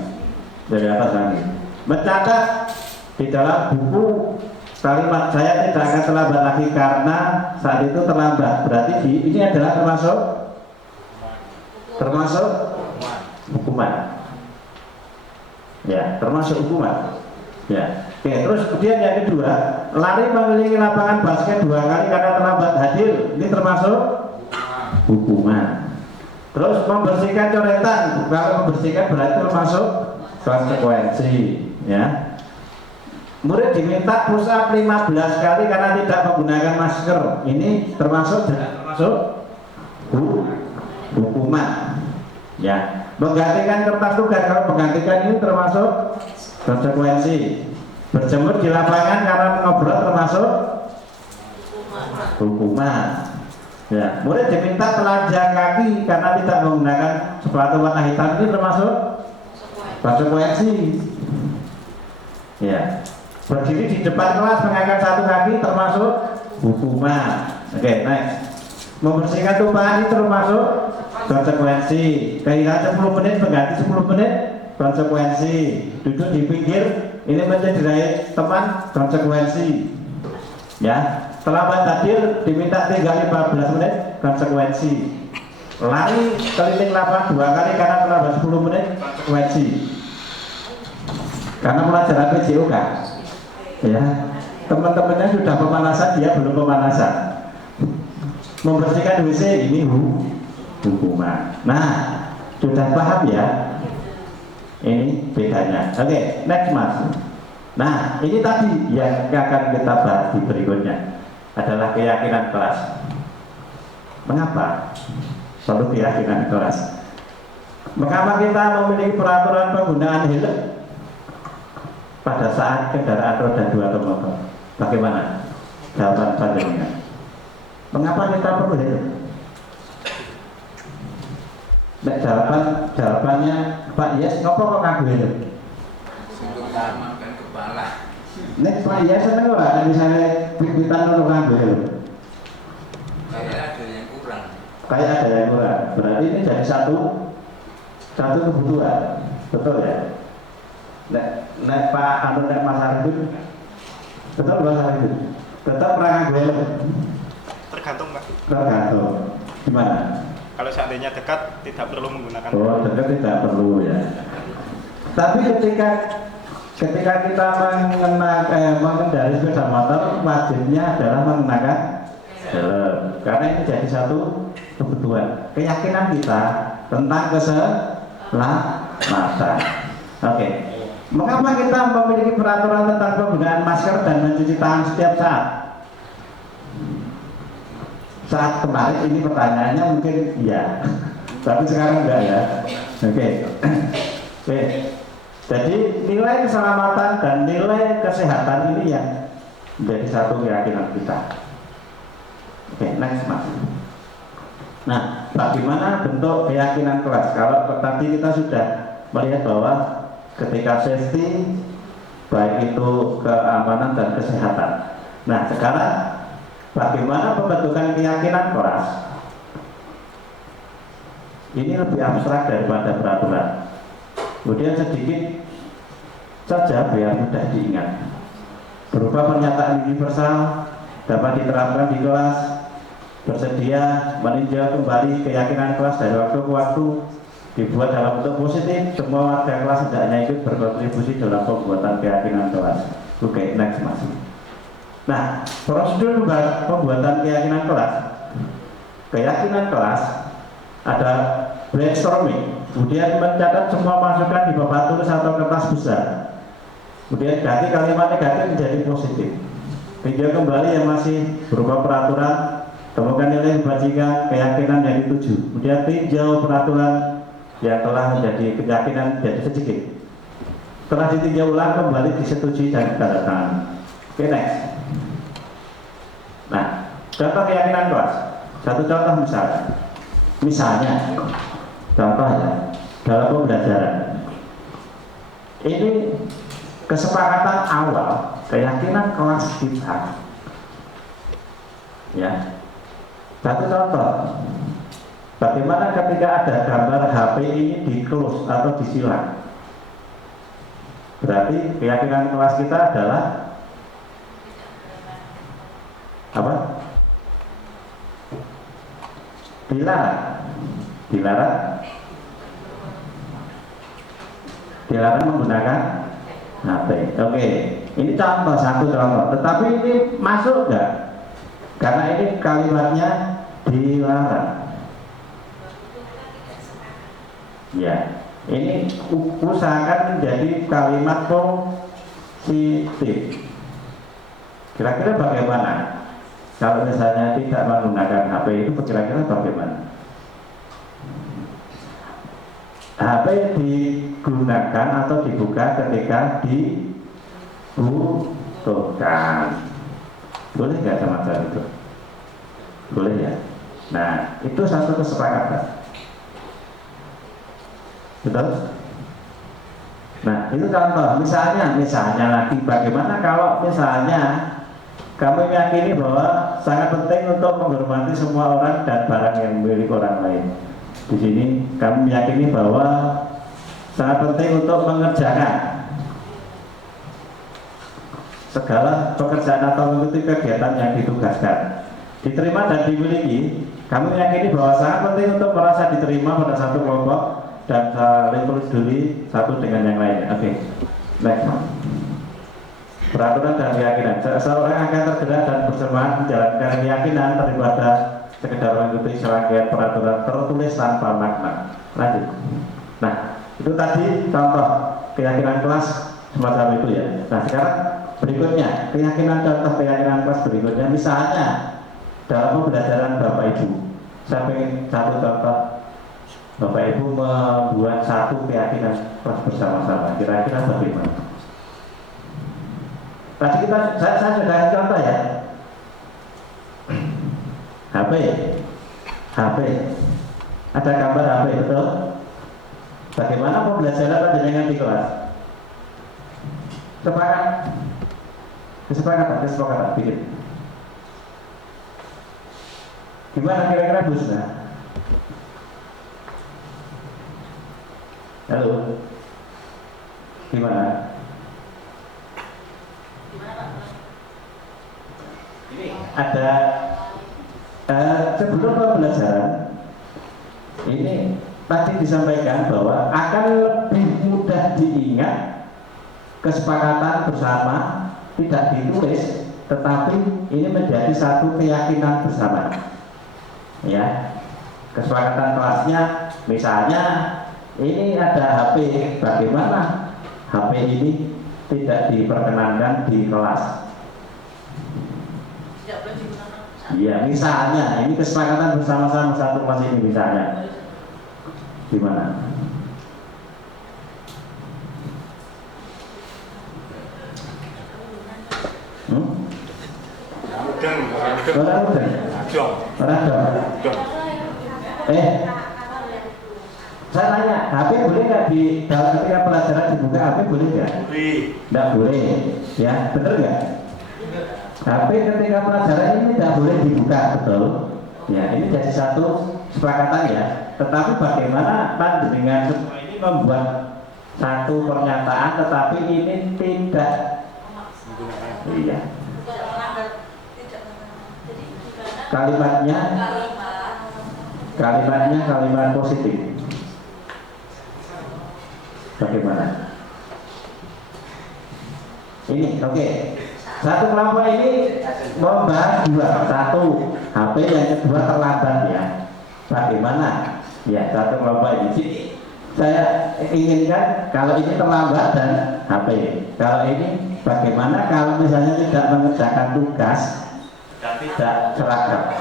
Mencatat di dalam buku kalimat saya tidak akan terlambat lagi karena saat itu terlambat. Berarti ini adalah termasuk hukuman. Ya, termasuk hukuman. Ya. Oke, terus kemudian yang kedua, lari mengelilingi lapangan basket 2 kali karena terlambat hadir. Ini termasuk hukuman. Terus membersihkan coretan, kalau membersihkan berarti termasuk konsekuensi, ya. Murid diminta push up 15 kali karena tidak menggunakan masker. Ini termasuk hukuman. Ya. Menggantikan kertas tugas, kalau menggantikan ini termasuk konsekuensi. Berjemur di lapangan karena mengobrol termasuk hukuman. Ya. Murid diminta telanjang kaki karena tidak menggunakan sepatu warna hitam, ini termasuk konsekuensi. Ya. Berdiri di depan kelas mengangkat 1 kaki termasuk hukuman. Oke, next. Membersihkan tumpahan ini termasuk konsekuensi. Kehilangan 10 menit mengganti 10 menit konsekuensi. Duduk di pinggir ini mencederai teman konsekuensi. Ya, terlambat hadir diminta tinggal 15 menit konsekuensi. Lari keliling lapangan 2 kali karena terlambat 10 menit konsekuensi. Karena pelajaran PJOK. Ya, teman-temannya sudah pemanasan, dia belum pemanasan. Membersihkan WC ini hukuman. Nah, sudah paham ya? Ini bedanya. Oke, next mas. Nah, ini tadi yang akan kita bahas di berikutnya adalah keyakinan kelas. Mengapa perlu keyakinan kelas? Mengapa kita memiliki peraturan penggunaan helm pada saat kendaraan roda 2 atau motor? Bagaimana jawaban panjenengan? Mengapa kita perlu helm? Nah, jawabannya Pak Yes, ngopo kok nganggo helm? Untuk mengamankan kepala. Nek Pak Yes seneng kok ada misalnya pipitan untuk nganggo helm. Kayak ada yang kurang. Berarti ini jadi satu kebutuhan, betul ya? Nek Pak Anu nek Mas Arifin, betul Mas Arifin? Tetap pernah nganggo helm? Tergantung Pak. Tergantung. Gimana? Kalau seandainya dekat tidak perlu menggunakan. Oh, dekat tidak perlu ya. Tapi ketika kita mengendarai sepeda motor, wajibnya adalah menggunakan helm. Karena ini jadi satu kebutuhan. Keyakinan kita tentang keselamatan. Oke. Mengapa kita memiliki peraturan tentang penggunaan masker dan mencuci tangan setiap saat? Saat kemarin ini pertanyaannya mungkin iya, tapi sekarang enggak ya. Oke. Jadi nilai keselamatan dan nilai kesehatan ini yang menjadi satu keyakinan kita. Oke, next mas. Nah, bagaimana bentuk keyakinan kelas? Kalau tadi kita sudah melihat bahwa ketika safety, baik itu keamanan dan kesehatan. Nah, sekarang bagaimana pembentukan keyakinan kelas? Ini lebih abstrak daripada peraturan. Kemudian sedikit saja biar mudah diingat. Berupa pernyataan universal dapat diterapkan di kelas, bersedia meninjau kembali keyakinan kelas dari waktu ke waktu, dibuat dalam bentuk positif. Semua warga kelas hendaknya ikut berkontribusi dalam pembuatan keyakinan kelas. Oke, next mas. Nah, prosedur pembuatan keyakinan kelas. Keyakinan kelas ada brainstorming, kemudian mencatat semua masukan di papan tulis atau kertas besar, kemudian ganti kalimat negatif menjadi positif, tinjau kembali yang masih berupa peraturan, temukan nilai kebajikan keyakinan yang dituju, kemudian tinjau peraturan yang telah menjadi keyakinan jadi sedikit, setelah ditinjau ulang kembali disetujui dan ditandatangani. Oke, next. Nah, contoh keyakinan kelas. Satu contoh misalnya, Misalnya, contoh ya, dalam pembelajaran ini kesepakatan awal, keyakinan kelas kita. Ya, satu contoh, bagaimana ketika ada gambar HP ini di close atau disilang? Berarti keyakinan kelas kita adalah apa? Dilarang menggunakan HP. Oke, ini contoh, satu contoh. Tetapi ini masuk nggak? Karena ini kalimatnya dilarang. Ya, ini usahakan menjadi kalimat positif. Kira-kira bagaimana? Kalau misalnya tidak menggunakan HP itu kira-kira bagaimana? HP digunakan atau dibuka ketika dibutuhkan. Boleh nggak semacam itu? Boleh ya. Nah, itu satu kesepakatan. Betul? Nah, itu contoh. Misalnya lagi, bagaimana kalau misalnya kamu meyakini bahwa sangat penting untuk menghormati semua orang dan barang yang milik orang lain. Di sini kamu meyakini bahwa sangat penting untuk mengerjakan segala pekerjaan atau mengikuti kegiatan yang ditugaskan, diterima dan dimiliki. Kamu meyakini bahwa sangat penting untuk merasa diterima pada satu kelompok dan saling peduli satu dengan yang lain. Oke, next. Peraturan dan keyakinan. Seseorang akan tergerak dan bersemangat menjalankan keyakinan daripada sekedar mengikuti serangkaian peraturan tertulis tanpa makna. Lanjut. Nah, itu tadi contoh keyakinan kelas semacam itu ya. Nah, sekarang berikutnya contoh keyakinan kelas berikutnya. Misalnya dalam pembelajaran Bapak Ibu, saya ingin satu contoh. Bapak Ibu membuat satu keyakinan kelas bersama-sama. Kira-kira bagaimana? Tadi saya sudah kasih contoh ya. HP, ada gambar HP, betul? Bagaimana pembelajaran panjenengan di kelas? Kesepakatan, bikin. Gimana kira-kira Bu Sna? Halo, gimana? Ini ada sebelum pembelajaran ini tadi disampaikan bahwa akan lebih mudah diingat kesepakatan bersama, tidak ditulis, tetapi ini menjadi satu keyakinan bersama. Ya, kesepakatan kelasnya, misalnya ini ada HP, bagaimana HP ini tidak diperkenankan di kelas. Iya, misalnya ini kesepakatan bersama-sama satu kelas ini misalnya. Gimana? Saya tanya, HP boleh nggak di dalam ketika pelajaran dibuka, HP boleh nggak? Nggak boleh, ya, benar nggak? HP ketika pelajaran ini tidak boleh dibuka, betul? Ya, ini jadi satu kesepakatan ya. Tetapi bagaimana dengan semua ini membuat satu pernyataan, tetapi ini tidak, iya. Kalimatnya kalimat positif. Bagaimana? Ini oke. Satu kelompok ini membahas dua. Satu, HP, yang kedua terlambat ya. Bagaimana? Ya, satu kelompok ini. Saya inginkan kalau ini terlambat dan HP. Kalau ini bagaimana kalau misalnya tidak mengerjakan tugas dan tidak seragam?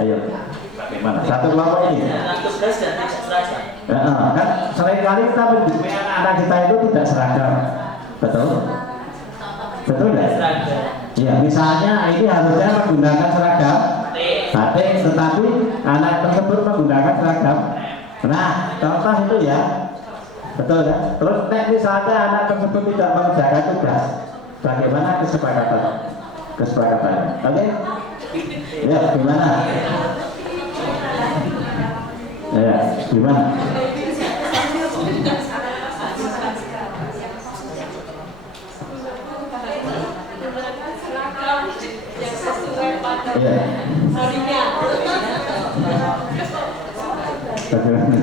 Ayo, bagaimana? Satu kelompok ini. Tugas dan tidak seragam. Kan seringkali kita menjumpai anak-anak kita itu tidak seragam, betul? Betul nggak? Ya, misalnya ini harusnya menggunakan seragam batik, tetapi anak tersebut menggunakan seragam. Nah, contoh itu ya, betul ya. Terus misalnya anak tersebut tidak mengerjakan tugas, bagaimana kesepakatannya? Oke? Ya, gimana? Ya, gimana? Ya. Bagaimana?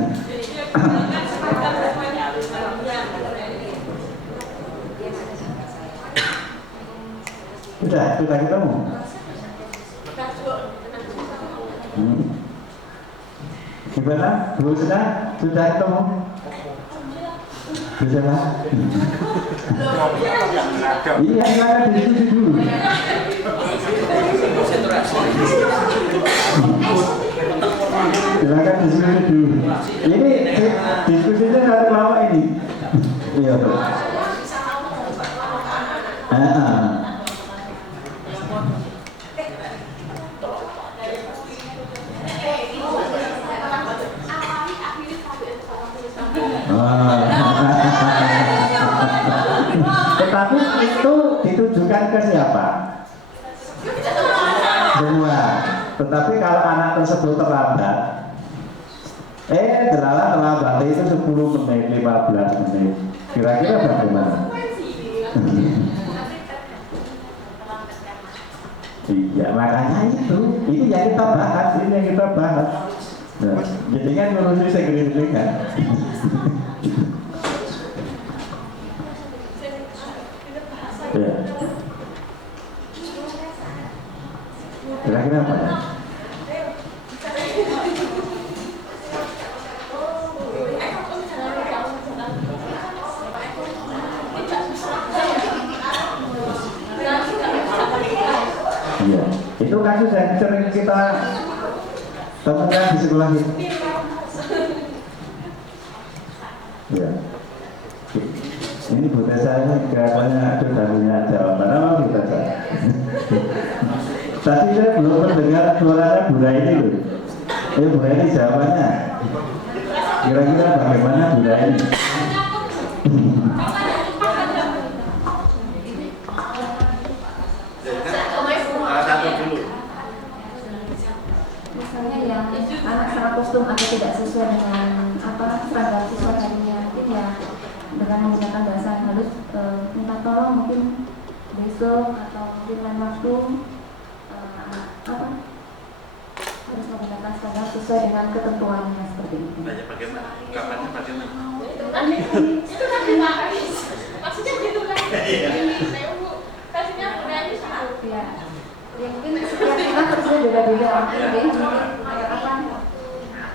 Sudah ketemu. Gimana? Bu sudah ketemu? Sudah. Iya, silakan diskusi dulu. Silakan diskusi dulu. Ini diskusinya satu lama ini. Iya. Tetapi itu ditujukan ke siapa? Semua. Tetapi kalau anak tersebut terlambat, terlambat itu 10 menit, 15 menit. Kira-kira bagaimana? Iya, makanya itu yang kita bahas, Nah, jadi kan ngurusin segini kan. Ya. Kira-kira apa ya? Iya, itu kasus yang sering kita temukan di sekolah ini. Ya. Ini Bu Tessa ini kelihatannya sudah punya jawaban apa Bu Tessa? Tadi saya belum mendengar suaranya Bu Raini loh. Bu Raini jawabannya. Kira-kira bagaimana Bu Raini? Misalnya yang anak salah kostum atau tidak sesuai dengan seragam siswa lainnya, mungkin ya dengan menggunakan bahasa yang halus, minta tolong mungkin besok atau mungkin lain waktu harus menggunakan seragam sesuai dengan ketentuannya seperti itu. Bagaimana? Kapannya bagaimana? Itu kan maksudnya gitu kan? Kasihnya budaya itu. Ya. Ya mungkin setiap orang harusnya beda-beda. Mungkin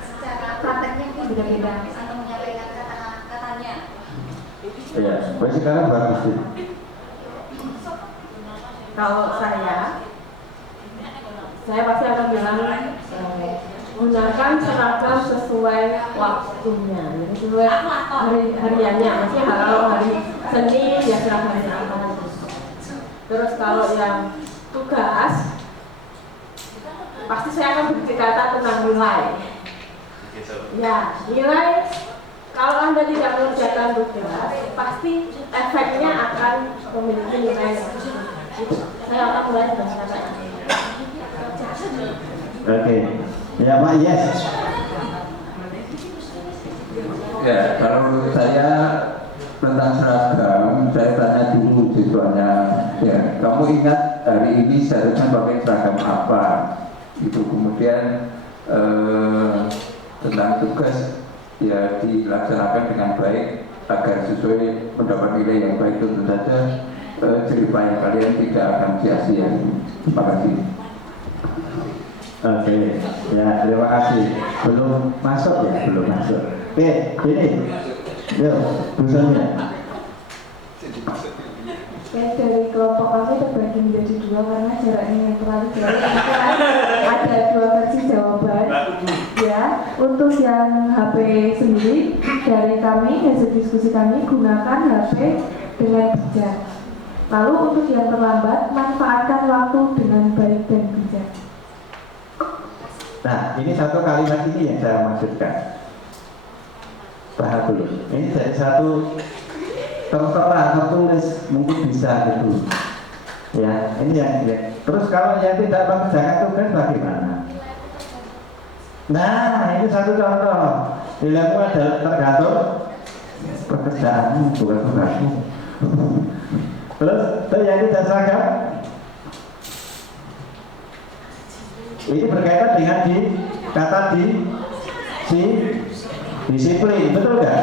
secara prakteknya mungkin beda-beda atau menyampaikan kata-katanya. Ya, baik sekarang bagus sih. Kalau saya pasti akan bilang gunakan seragam sesuai waktunya, jadi sesuai hariannya. Maksudnya kalau hari Senin ya seragamnya apa. Terus kalau yang tugas, pasti saya akan berkata tentang nilai. Ya, nilai. Kalau Anda tidak mengerjakan tugas, pasti efeknya akan memiliki nilai yang tinggi. Saya akan mulai dengan kata-kata. Oke, ya Pak, yes. Ya, kalau saya tentang seragam, saya tanya dulu siswanya, ya, kamu ingat hari ini seharusnya pakai seragam apa? Itu kemudian tentang tugas, ya dilaksanakan dengan baik agar sesuai mendapat nilai yang baik. Tentu saja jeripaya kalian tidak akan sia-sia. Terima kasih. Oke, ya terima kasih. Belum masuk ya, belum masuk. Oke, ini, yuk, busannya. Dari kelompok kami terbagi menjadi dua karena jaraknya yang terlalu jauh. Ada dua versi jawaban. Ya, untuk yang HP sendiri dari kami hasil diskusi kami gunakan HP dengan bijak. Lalu untuk yang terlambat manfaatkan waktu dengan baik dan bijak. Nah, ini satu kalimat ini yang saya maksudkan. Tahan dulu. Ini dari satu tertera, tertulis, mungkin bisa gitu. Ya, ini yang terus kalau yang tidak mengerjakan tugas bagaimana? Nah, ini satu contoh. Ilmu adalah tergantung pekerjaanmu, bukan tugasmu. Terus yang tidak seragam, ini berkaitan dengan kata disiplin, betul nggak?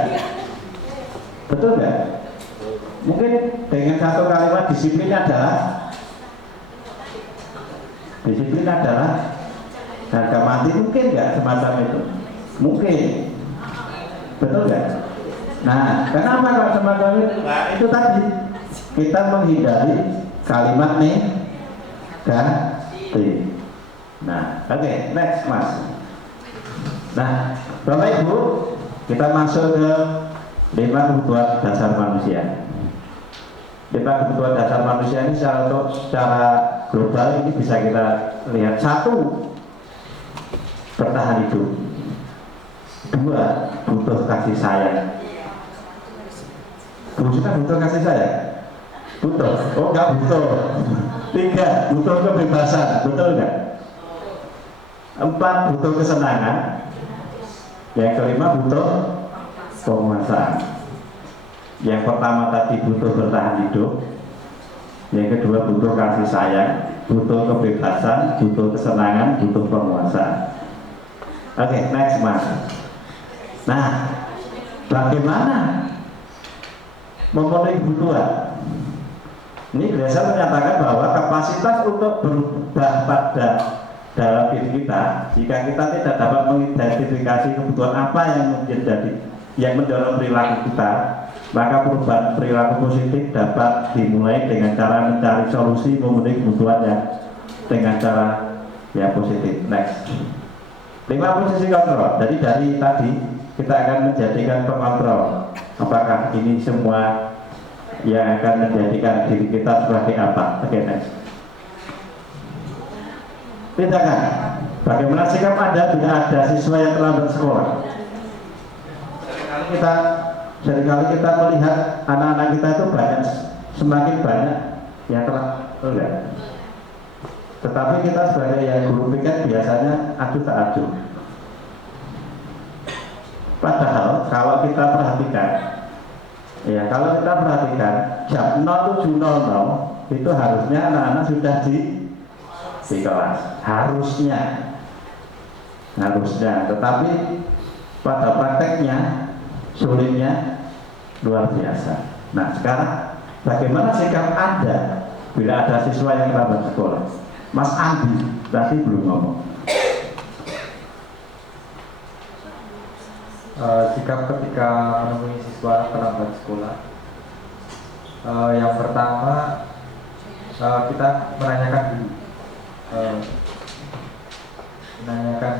Betul nggak? Mungkin dengan satu kalimat disiplin adalah harga mati, mungkin nggak semacam itu? Mungkin, betul nggak? Nah, kenapa kalau semacam itu? Nah, itu tadi kita menghindari kalimat negatif. Nah, oke, next Mas. Nah, Bapak Ibu, kita masuk ke 5 kebutuhan dasar manusia. 5 kebutuhan dasar manusia ini secara global ini bisa kita lihat. 1, bertahan hidup. 2, butuh kasih sayang. Butuh kasih sayang? Butuh? Oh enggak butuh. 3, butuh kebebasan. Betul enggak? 4, butuh kesenangan. Yang kelima, butuh penguasaan. Yang pertama tadi butuh bertahan hidup. Yang kedua butuh kasih sayang, butuh kebebasan, butuh kesenangan, butuh penguasaan. Oke, next Mas. Nah, bagaimana memenuhi kebutuhan? Ini biasa menyatakan bahwa kapasitas untuk berubah pada dalam diri kita, jika kita tidak dapat mengidentifikasi kebutuhan apa yang mendorong perilaku kita, maka perubahan perilaku positif dapat dimulai dengan cara mencari solusi memenuhi kebutuhan yang dengan cara yang positif. Next, 5 posisi kontrol. Jadi dari tadi kita akan menjadikan pengontrol. Apakah ini semua yang akan menjadikan diri kita sebagai apa? Oke, next. Tindakan. Bagaimana sikap Anda bila ada siswa yang terlambat sekolah? Seringkali kita melihat anak-anak kita itu semakin banyak yang terlambat. Tetapi kita sebagai yang guru pikir biasanya acuh tak acuh. Padahal kalau kita perhatikan, jam 07.00 itu harusnya anak-anak sudah di kelas, harusnya, tetapi pada prakteknya sulitnya luar biasa. Nah, sekarang bagaimana sikap Anda bila ada siswa yang terlambat sekolah? Mas Andi tadi belum ngomong. Sikap ketika menemui siswa terlambat sekolah, yang pertama kita menanyakan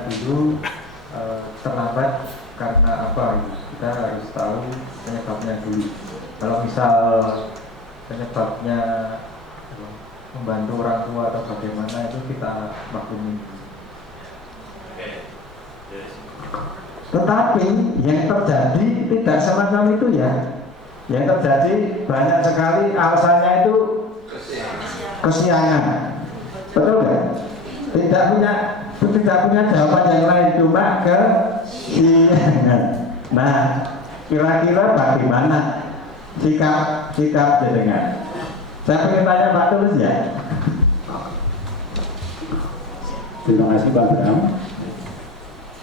dulu terlambat karena apa. Kita harus tahu penyebabnya dulu. Kalau misal penyebabnya membantu orang tua atau bagaimana, itu kita maklumi. Tetapi yang terjadi tidak semacam itu ya. Yang terjadi banyak sekali alasannya itu kesiangan. Betul nggak? Tidak punya jawaban yang lain, cuma kesiangan. Nah, kira-kira bagaimana sikap jenengan? Saya ingin tanya Pak Tulus ya. Terima kasih Pak Bram.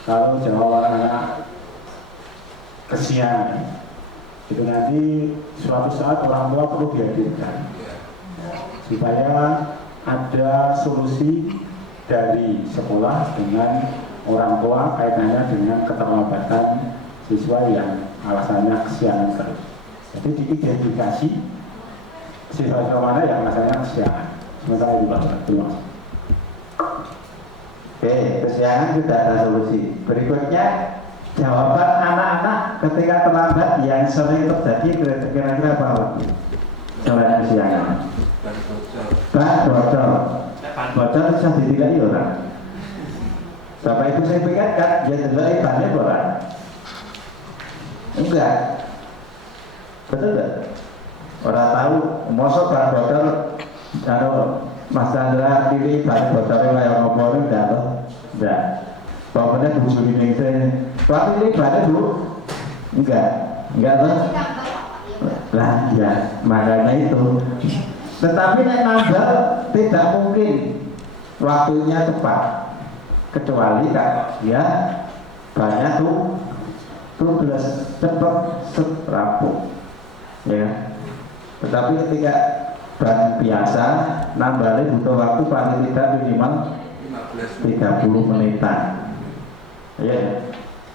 Kalau jawaban anak kesiangan itu nanti suatu saat orang tua perlu dihadirkan supaya ada solusi dari sekolah dengan orang tua kaitannya dengan keterlambatan siswa yang alasannya kesiangan terus. Jadi diidentifikasi siswa-siswa mana yang alasannya kesiangan. Sementara itu Pak, terima kasih. Oke, kesiangan sudah ada solusi. Berikutnya jawaban anak-anak ketika terlambat yang sering terjadi kira-kira apa? Selain kesiangan. Ban bocor bisa ditinggali orang. Bapak Ibu saya pikirkan, ya tidak ibadah orang. Enggak. Betul enggak? Orang tahu, mosok bar botol, Mas Chandra pilih bar botolnya kayak ngomongin enggak. Pokoknya Bu Suri Ningsih, waktu ini ibadah Bu? Enggak tuh. Lah ya, makanya itu. Tetapi nek nambah tidak mungkin waktunya tepat, kecuali kan ya banyak tuh cepat rampung ya. Tetapi ketika bahan biasa nambahnya butuh waktu paling tidak minimal 30 menitan ya.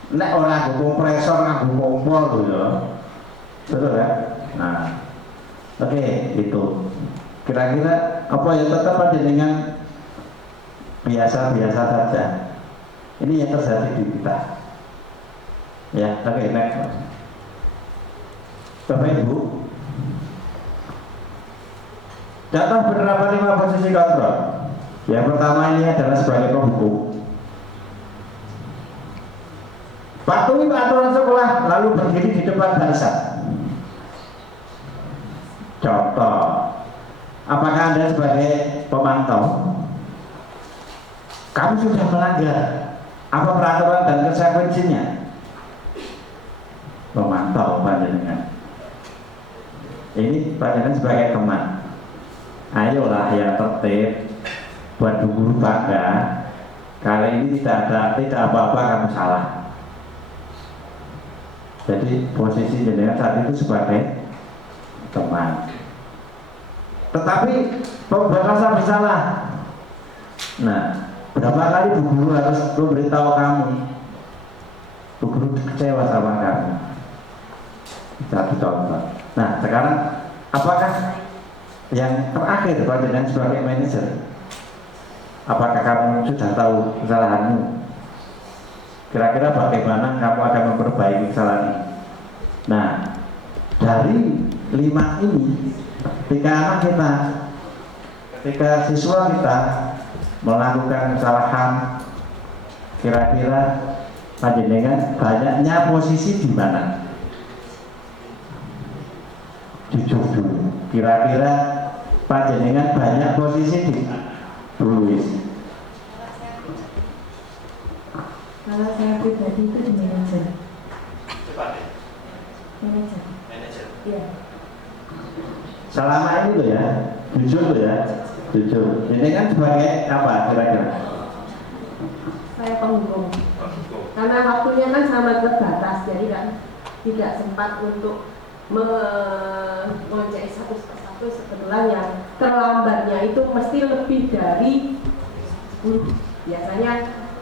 Nek orang kompresor nganggo kompor lho ya. Betul ya? Nah, oke, itu. Kira-kira apa ya, tetap ada dengan biasa-biasa saja. Ini yang terjadi di kita. Ya, oke, next. Bapak Ibu, contoh penerapan 5 posisi kontrol. Yang pertama ini adalah sebagai pembuku. Patuhi aturan sekolah lalu berdiri di depan barisan. Contoh, apakah Anda sebagai pemantau kamu sudah melanggar apa peraturan dan konsekuensinya? Pemantau panjenengan. Ini panjenengan sebagai teman. Ayolah yang tertib, buat bu guru bangga. Kali ini tidak apa-apa kamu salah. Jadi posisi jenengan saat itu sebagai teman. Tetapi merasa bersalah. Nah, berapa kali bu guru harus memberitahu kamu? Bu guru kecewa sama kamu. Satu contoh. Nah, sekarang apakah yang terakhir panjenengan sebagai manajer? Apakah kamu sudah tahu kesalahanmu? Kira-kira bagaimana kamu akan memperbaiki kesalahan ini? Nah, dari 5 ini, ketika anak kita, ketika siswa kita melakukan kesalahan, kira-kira panjenengan banyaknya posisi di mana? Jujur dulu. Kira-kira panjenengan banyak posisi di Luis. Kalau saya pribadi itu di manajer. Manajer. Iya. Selama ini loh ya, jujur loh ya, jujur. Ini kan sebagai apa kira-kira? Saya penghukum. Karena waktunya kan sangat terbatas, jadi kan tidak sempat untuk mengoncek satu persatu. Sebetulnya yang terlambatnya itu mesti lebih dari 10. Biasanya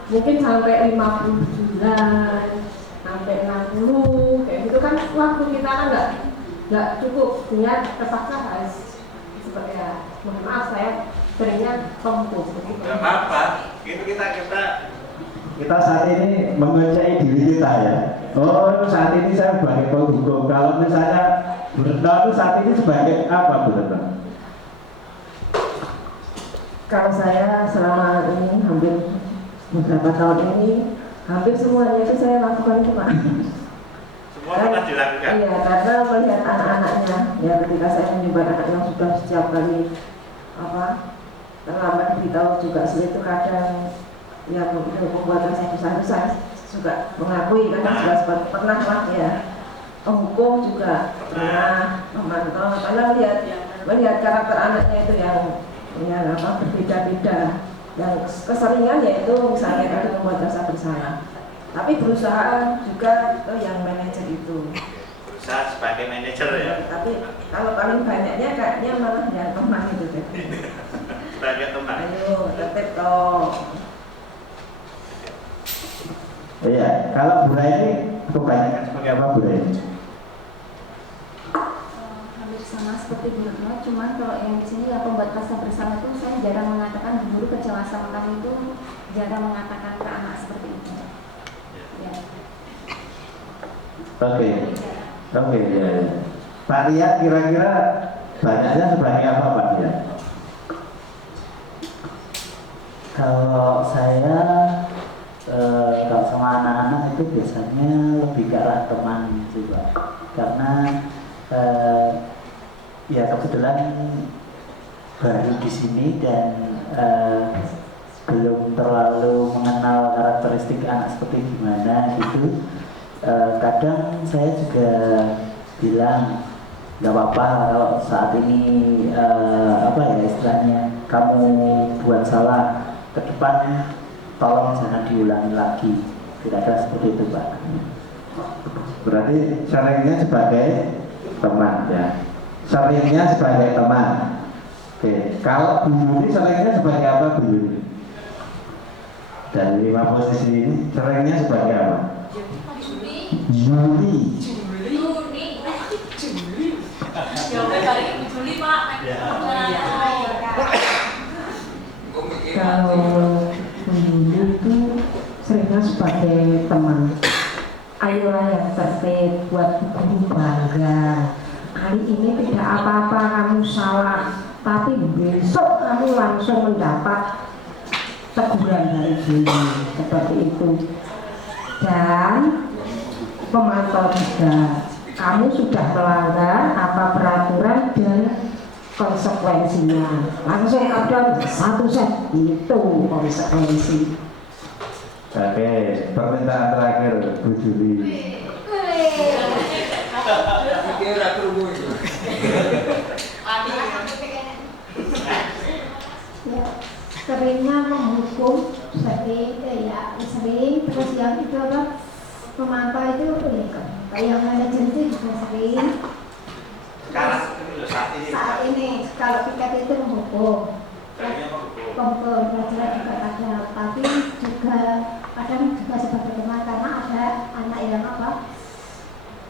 mungkin sampai 50 bulan, sampai 60, kayak gitu kan waktu kita kan nggak cukup, sehingga terpaksa harus seperti ya, mohon maaf saya seringnya penghukum. Gak apa-apa, itu kita saat ini mengoncai diri kita ya. Oh, saat ini saya sebagai penghukum. Kalau misalnya Burda itu saat ini sebagai apa Burda? Kalau saya selama ini hampir beberapa tahun ini, hampir semuanya itu saya lakukan itu Pak. Semua pernah dilakukan? Iya, karena melihat anak-anaknya, ya ketika saya menyebut anak yang sudah setiap kali terlambat diberitahu juga sulit itu kadang ya membuat saya dosa-dosa juga mengakui karena juga pernah lah ya penghukum juga pernah memantau karena melihat karakter anaknya itu yang berbeda-beda, yang keseringan yaitu misalnya tadi membuat rasa bersalah, tapi berusaha juga yang manajer itu berusaha sebagai manajer ya. Tapi kalau paling banyaknya kayaknya malah yang teman itu sebagai teman. Ayo tetep toh. Iya, kalau Burai ini kebanyakan sebagai apa Burai? Hampir sama seperti Bu Retno, cuman kalau yang di sini yang pembuat rasa bersama itu saya jarang mengatakan Bu Guru kecewa sama kami itu, jarang mengatakan ke anak seperti itu. Ya. Oke, ya. Pak Ria kira-kira banyaknya sebagai apa Pak Ria? Kalau saya itu biasanya lebih ke arah teman gitu Pak. Karena ya kebetulan baru di sini dan belum terlalu mengenal karakteristik anak seperti gimana gitu. Kadang saya juga bilang nggak apa-apa kalau saat ini apa ya istilahnya kamu buat salah, ke depan tolong jangan diulangi lagi. Kira-kira seperti itu Pak. Berarti sharingnya sebagai teman ya. Sharingnya sebagai teman. Oke, kalau Bu Yuli sharingnya sebagai apa Bu Yuli? Dari 5 posisi ini sharingnya sebagai apa? Yuli. Kalau Yuli itu seringnya sebagai teman. Ayolah yang tertib, buat guru bangga. Kali ini tidak apa-apa kamu salah, tapi besok kamu langsung mendapat teguran dari guru, seperti itu. Dan pemantau juga, kamu sudah melanggar apa peraturan dan konsekuensinya. Langsung ada 1 set, itu konsekuensi. Oke, permintaan terakhir Bu Juli. Seringnya menghukum, sering terus yang itu apa memantau itu kayak manajer itu juga sering. Saat ini kalau piket itu menghukum, pelajaran juga ada, tapi juga kadang juga sebagai teman karena ada anak yang apa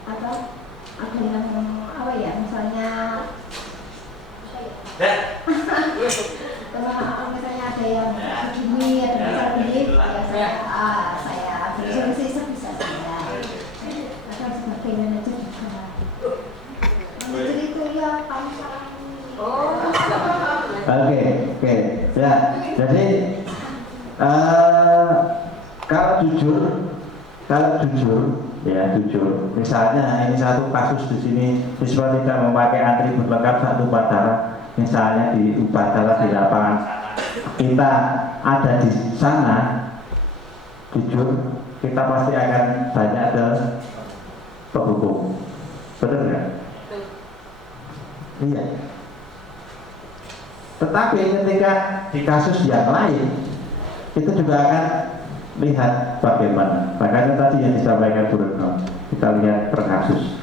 atau ada yang apa ya misalnya kalau misalnya ada yang begini atau begini ya saya sih sebisa saya atau sebagai manajer juga manajer itu ya kamu salah Oke, ya. Jadi kalau jujur, misalnya ini satu kasus di sini siswa tidak memakai atribut lengkap satu upacara, misalnya di upacara di lapangan kita ada di sana, jujur kita pasti akan banyak ada penghukum, benar nggak? Iya. Tetapi ketika di kasus yang lain itu juga akan lihat bagaimana. Makanya tadi yang disampaikan Bu Retno, kita lihat per kasus.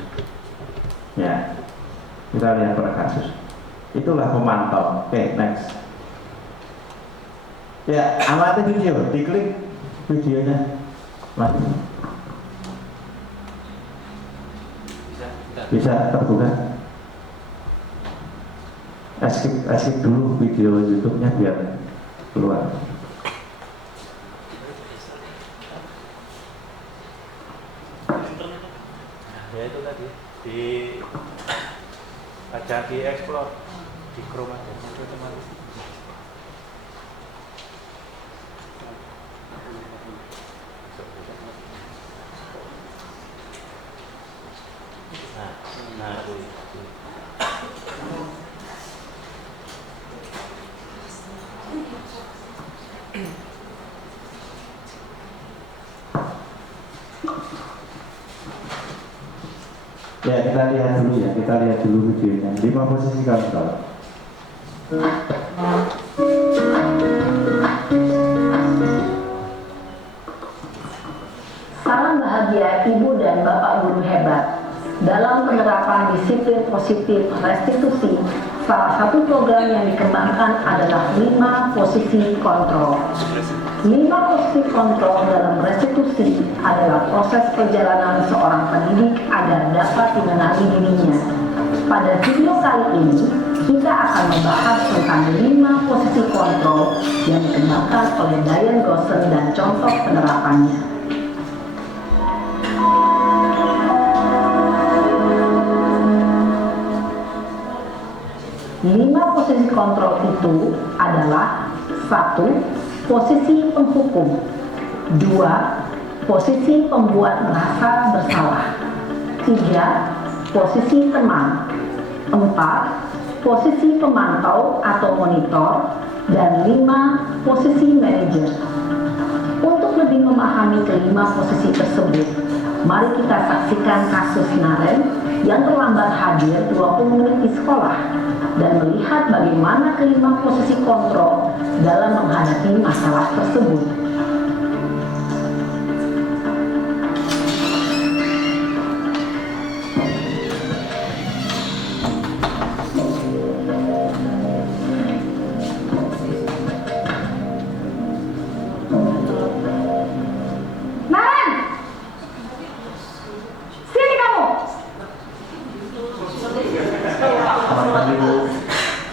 Ya, kita lihat per kasus. Itulah pemantau. Oke, next. Ya, amati video, diklik videonya. Mati. Bisa terbuka. Skip dulu video YouTube-nya biar keluar. Ya itu tadi di baca di explore di Chrome aja otomatis. Nah itu. Ya kita lihat dulu videonya. 5 posisi kontrol. Salam bahagia Ibu dan Bapak guru hebat. Dalam penerapan disiplin positif restitusi, salah satu program yang dikembangkan adalah 5 posisi kontrol. 5 posisi kontrol dalam restitusi adalah proses perjalanan seorang pendidik agar dapat mengenali dirinya. Pada video kali ini, kita akan membahas tentang 5 posisi kontrol yang dikembangkan oleh Diane Gossen dan contoh penerapannya. 5 posisi kontrol itu adalah 1. Posisi penghukum, 2. posisi pembuat merasa bersalah. 3. Posisi teman. 4. Posisi pemantau atau monitor. Dan 5. Posisi manajer. Untuk lebih memahami kelima posisi tersebut, mari kita saksikan kasus Naren yang terlambat hadir 20 menit di sekolah dan melihat bagaimana kelima posisi kontrol dalam menghadapi masalah tersebut.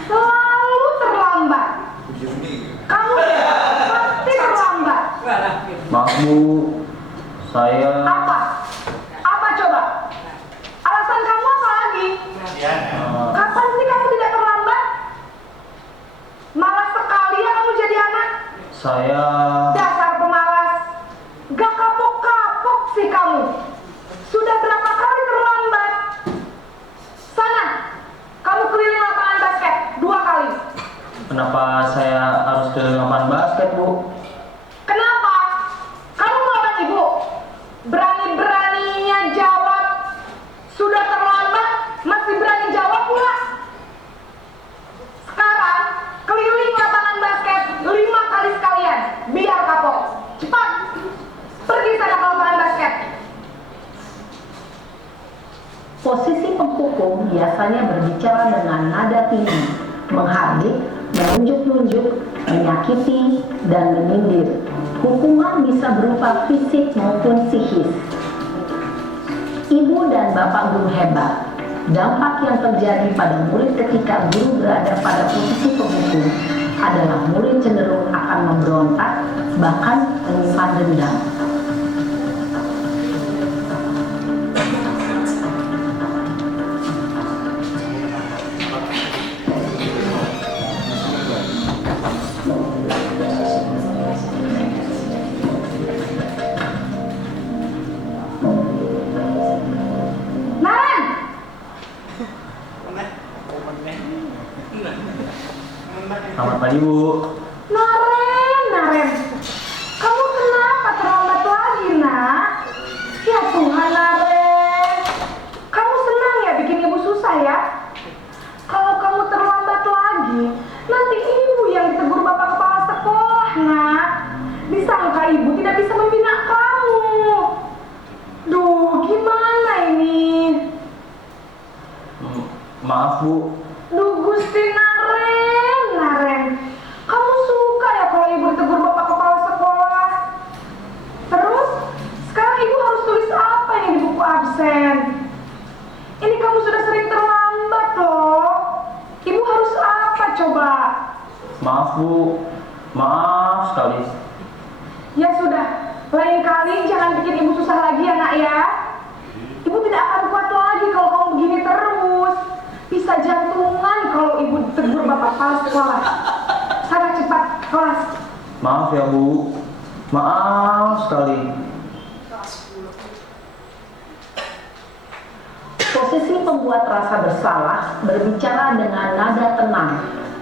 Selalu terlambat. Kamu pasti terlambat. Maaf Bu, saya Apa? Apa coba? Alasan kamu apa lagi? Kapan sih kamu tidak terlambat? Malas sekali ya kamu jadi anak. saya Dasar pemalas. Gak kapok-kapok sih kamu. Sudah berapa kali terlambat? Sana, kamu keliling lapangan basket 2 kali. kenapa saya harus ke lapangan basket Bu? Kenapa? Kamu melawan ibu? Berani-beraninya jawab. Sudah terlambat, masih berani jawab pula. Sekarang, keliling lapangan basket 5 kali sekalian. Biar kapok. Cepat, pergi sana ke lapangan basket. Posisi penghukum biasanya berbicara dengan nada tinggi, menghardik, menunjuk-nunjuk, menyakiti, dan menyindir. Hukuman bisa berupa fisik maupun psikis. Ibu dan bapak guru hebat. Dampak yang terjadi pada murid ketika guru berada pada posisi penghukum adalah murid cenderung akan memberontak, bahkan menyimpan dendam. Selamat pagi Bu. Naren, kamu kenapa terlambat lagi, nak? Ya Tuhan, Naren, kamu senang ya bikin ibu susah ya? Kalau kamu terlambat lagi, nanti ibu yang ditegur bapak kepala sekolah, nak. Disangka ibu tidak bisa membina kamu. Duh, gimana ini? Maaf Bu. Duh, Gusti Naren, kamu suka ya kalau ibu ditegur bapak kepala sekolah? Terus, sekarang ibu harus tulis apa ini di buku absen? Ini kamu sudah sering terlambat loh. Ibu harus apa coba? Maaf Bu. Maaf sekali. Ya sudah, lain kali jangan bikin ibu susah lagi ya, nak ya. Ibu tidak akan kuat lagi kalau kamu begini terus. Bisa jantungan kalau ibu ditegur bapak kepala sekolah. Sana cepat kelas. Maaf ya Bu. Maaf sekali. Posisi pembuat rasa bersalah berbicara dengan nada tenang,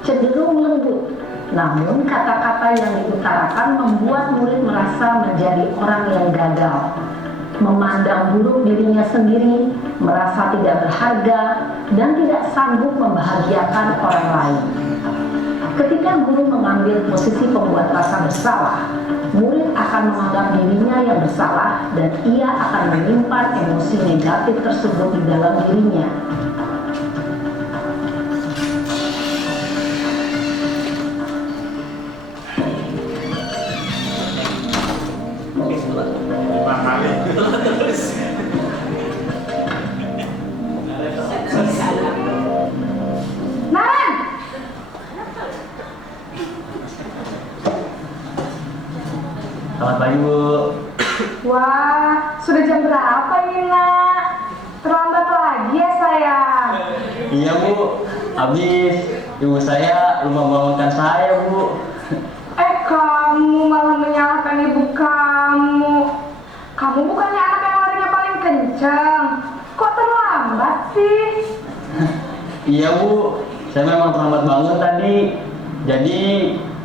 cenderung lembut. Namun kata-kata yang diutarakan membuat murid merasa menjadi orang yang gagal, memandang buruk dirinya sendiri, merasa tidak berharga, dan tidak sanggup membahagiakan orang lain. Ketika guru mengambil posisi pembuat rasa bersalah, murid akan menganggap dirinya yang bersalah dan ia akan menyimpan emosi negatif tersebut di dalam dirinya. Naren! Selamat pagi Bu. Wah, sudah jam berapa ini, nak? Terlambat lagi ya, sayang? Iya Bu. Habis ibu saya lupa membangunkan saya Bu. Kamu malah menyalahkan ibu kamu. sih? Iya Bu, saya memang terlambat banget tadi. Jadi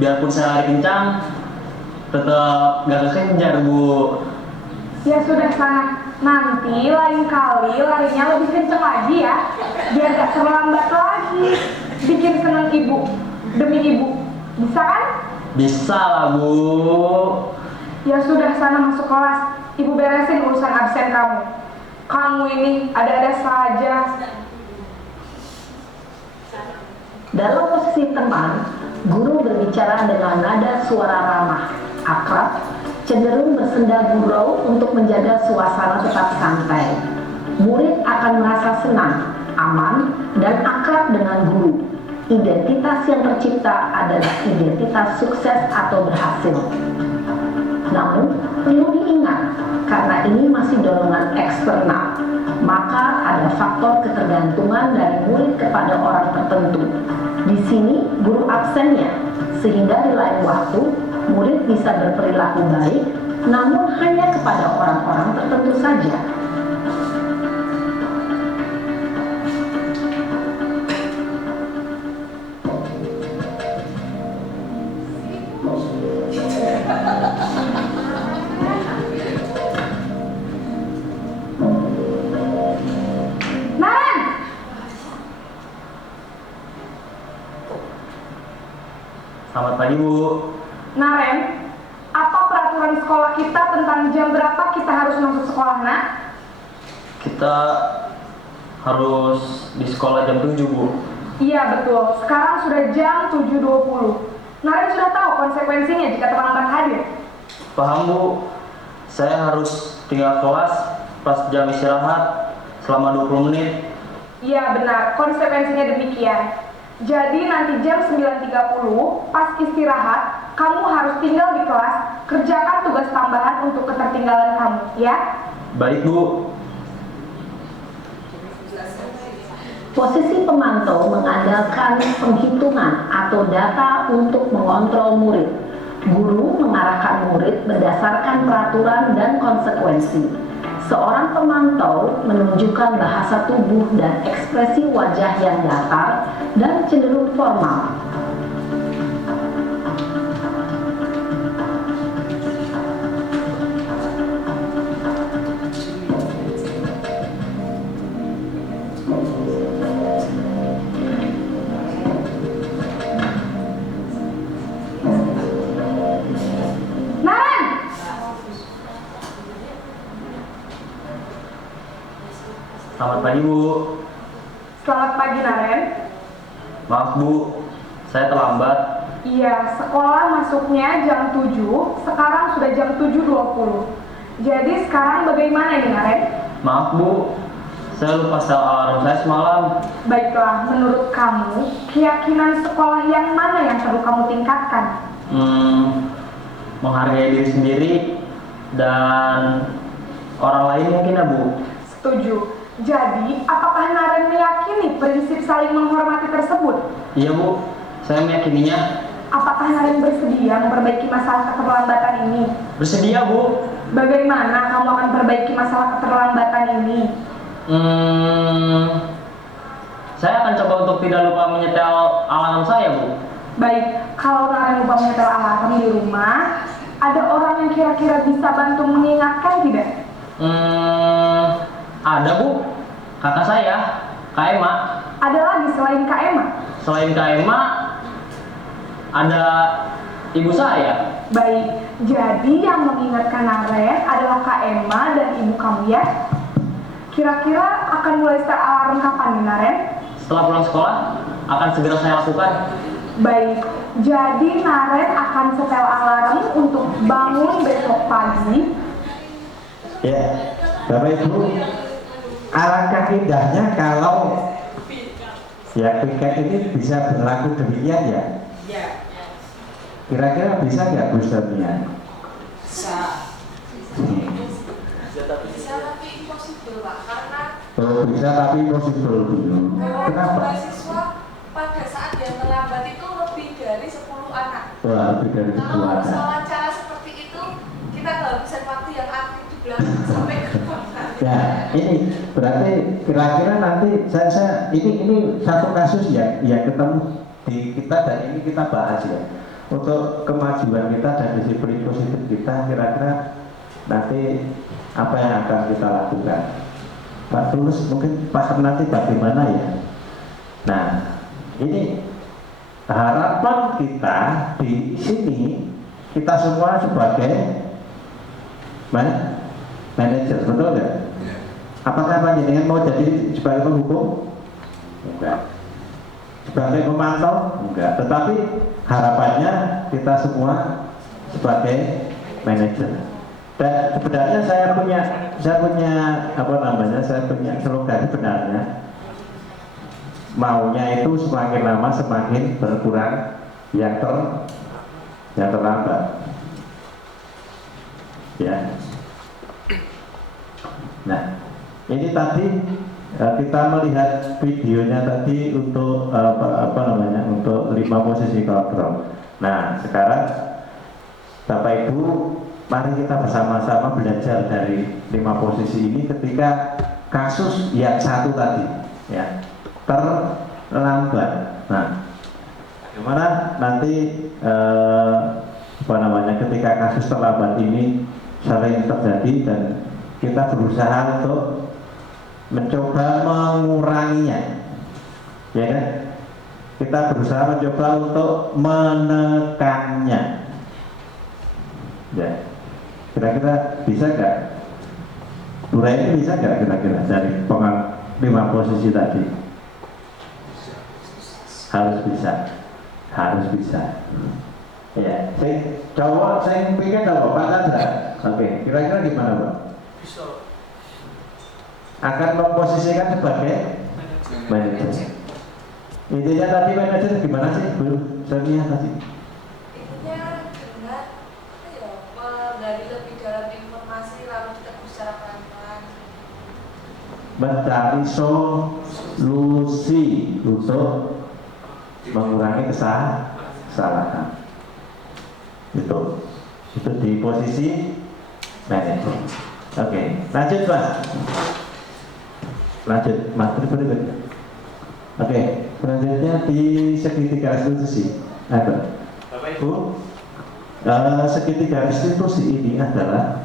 biarpun saya lari kencang, tetap gak kekejar Bu. Ya sudah sana, nanti lain kali larinya lebih kencang lagi ya, biar gak terlambat lagi. Bikin seneng ibu, demi ibu, bisa kan? Bisa lah Bu. Ya sudah sana masuk kelas, ibu beresin urusan absen kamu. Kamu ini ada-ada saja. Dalam posisi teman, guru berbicara dengan nada suara ramah, akrab, cenderung bersenda gurau untuk menjaga suasana tetap santai. Murid akan merasa senang, aman, dan akrab dengan guru. Identitas yang tercipta adalah identitas sukses atau berhasil. Namun, perlu diingat, karena ini masih dorongan eksternal, maka ada faktor ketergantungan dari murid kepada orang tertentu. Di sini, guru absennya, sehingga di lain waktu, murid bisa berperilaku baik, namun hanya kepada orang-orang tertentu saja. Selamat pagi Bu. Naren, apa peraturan sekolah kita tentang jam berapa kita harus masuk sekolah, nak? Kita harus di sekolah jam 7 Bu. Iya betul, sekarang sudah jam 7.20. Naren sudah tahu konsekuensinya jika terlambat hadir. Paham Bu. Saya harus tinggal kelas pas jam istirahat selama 20 menit. Iya benar, konsekuensinya demikian. Jadi nanti jam 9.30 pas istirahat, kamu harus tinggal di kelas, kerjakan tugas tambahan untuk ketertinggalan kamu, ya? Baik Bu. Posisi pemantau mengandalkan penghitungan atau data untuk mengontrol murid. Guru mengarahkan murid berdasarkan peraturan dan konsekuensi. Seorang pemantau menunjukkan bahasa tubuh dan ekspresi wajah yang datar dan cenderung formal. Selamat pagi Bu. Selamat pagi Naren. Maaf Bu, saya terlambat. Iya, sekolah masuknya jam 7, sekarang sudah jam 7.20. Jadi sekarang bagaimana nih Naren? Maaf Bu, saya lupa setel alarm saya semalam. Baiklah, menurut kamu, keyakinan sekolah yang mana yang perlu kamu tingkatkan? Menghargai diri sendiri dan orang lain mungkin ya Bu. Setuju. Jadi, apakah Naren meyakini prinsip saling menghormati tersebut? Iya Bu, saya meyakininya. Apakah Naren bersedia memperbaiki masalah keterlambatan ini? Bersedia Bu. Bagaimana kamu akan perbaiki masalah keterlambatan ini? Saya akan coba untuk tidak lupa menyetel alarm saya Bu. Baik, kalau Naren lupa menyetel alarm di rumah, ada orang yang kira-kira bisa bantu mengingatkan tidak? Ada Bu, kakak saya, Kak Ema. Ada lagi selain Kak Ema? Selain Kak Ema, ada ibu saya. Baik, jadi yang mengingatkan Naren adalah Kak Ema dan ibu kamu ya? Kira-kira akan mulai setel alarm kapan nih Naren? Setelah pulang sekolah, akan segera saya lakukan. Baik, jadi Naren akan setel alarm untuk bangun besok pagi. Ya, Bapak Ibu, alangkah indahnya kalau ya piket ini bisa berlaku demikian ya. Kira-kira bisa nggak Bu Sonia? Bisa. Bisa tapi impossible Pak, karena Bisa tapi impossible dulu. Kenapa? mahasiswa pada saat dia terlambat itu lebih dari 10 anak. Wah, lebih dari 10 Kalau anak. persoalan cara seperti itu, kita kehabisan waktu yang aktif di belakang sampai ke belakang. Ya, ini berarti kira-kira nanti saya ini satu kasus yang ketemu di kita dan ini kita bahas ya. Untuk kemajuan kita dan disiplin positif kita, kira-kira nanti apa yang akan kita lakukan? Pak Tulus mungkin Pak nanti bagaimana ya? Nah, ini harapan kita di sini kita semua sebagai manajer, betul nggak? Apakah panjenengan mau jadi sebagai penghukum? Enggak. Sebagai pemantau? Enggak. Tetapi harapannya kita semua sebagai manajer. Dan sebenarnya saya punya slogan sebenarnya. Maunya itu semakin lama semakin berkurang yang terlambat. Ya. Nah, ini tadi kita melihat videonya tadi untuk untuk 5 posisi kontrol. Nah, sekarang Bapak Ibu, mari kita bersama-sama belajar dari 5 posisi ini ketika kasus yang satu tadi, ya, terlambat. Nah, bagaimana nanti ketika kasus terlambat ini sering terjadi dan kita berusaha untuk mencoba menguranginya, ya kan? Kita berusaha mencoba untuk menekannya. Ya, kira-kira bisa nggak? Ini bisa nggak kira-kira dari 5 posisi tadi? Harus bisa. Ya, saya pikir kalau Pak Chandra, oke, kira-kira gimana Pak? Bisa. Akan memposisikan sebagai manajer. Intinya tadi manajer gimana sih Bu Sonia tadi? Intinya dengan menggali lebih dalam informasi lalu ditegur secara pelan-pelan. Mencari solusi untuk mengurangi kesalahan. Itu di posisi manajer. Oke, lanjut Mas. Berikut. Oke, selanjutnya di segitiga restitusi. Ada. Bapak Ibu, segitiga restitusi ini adalah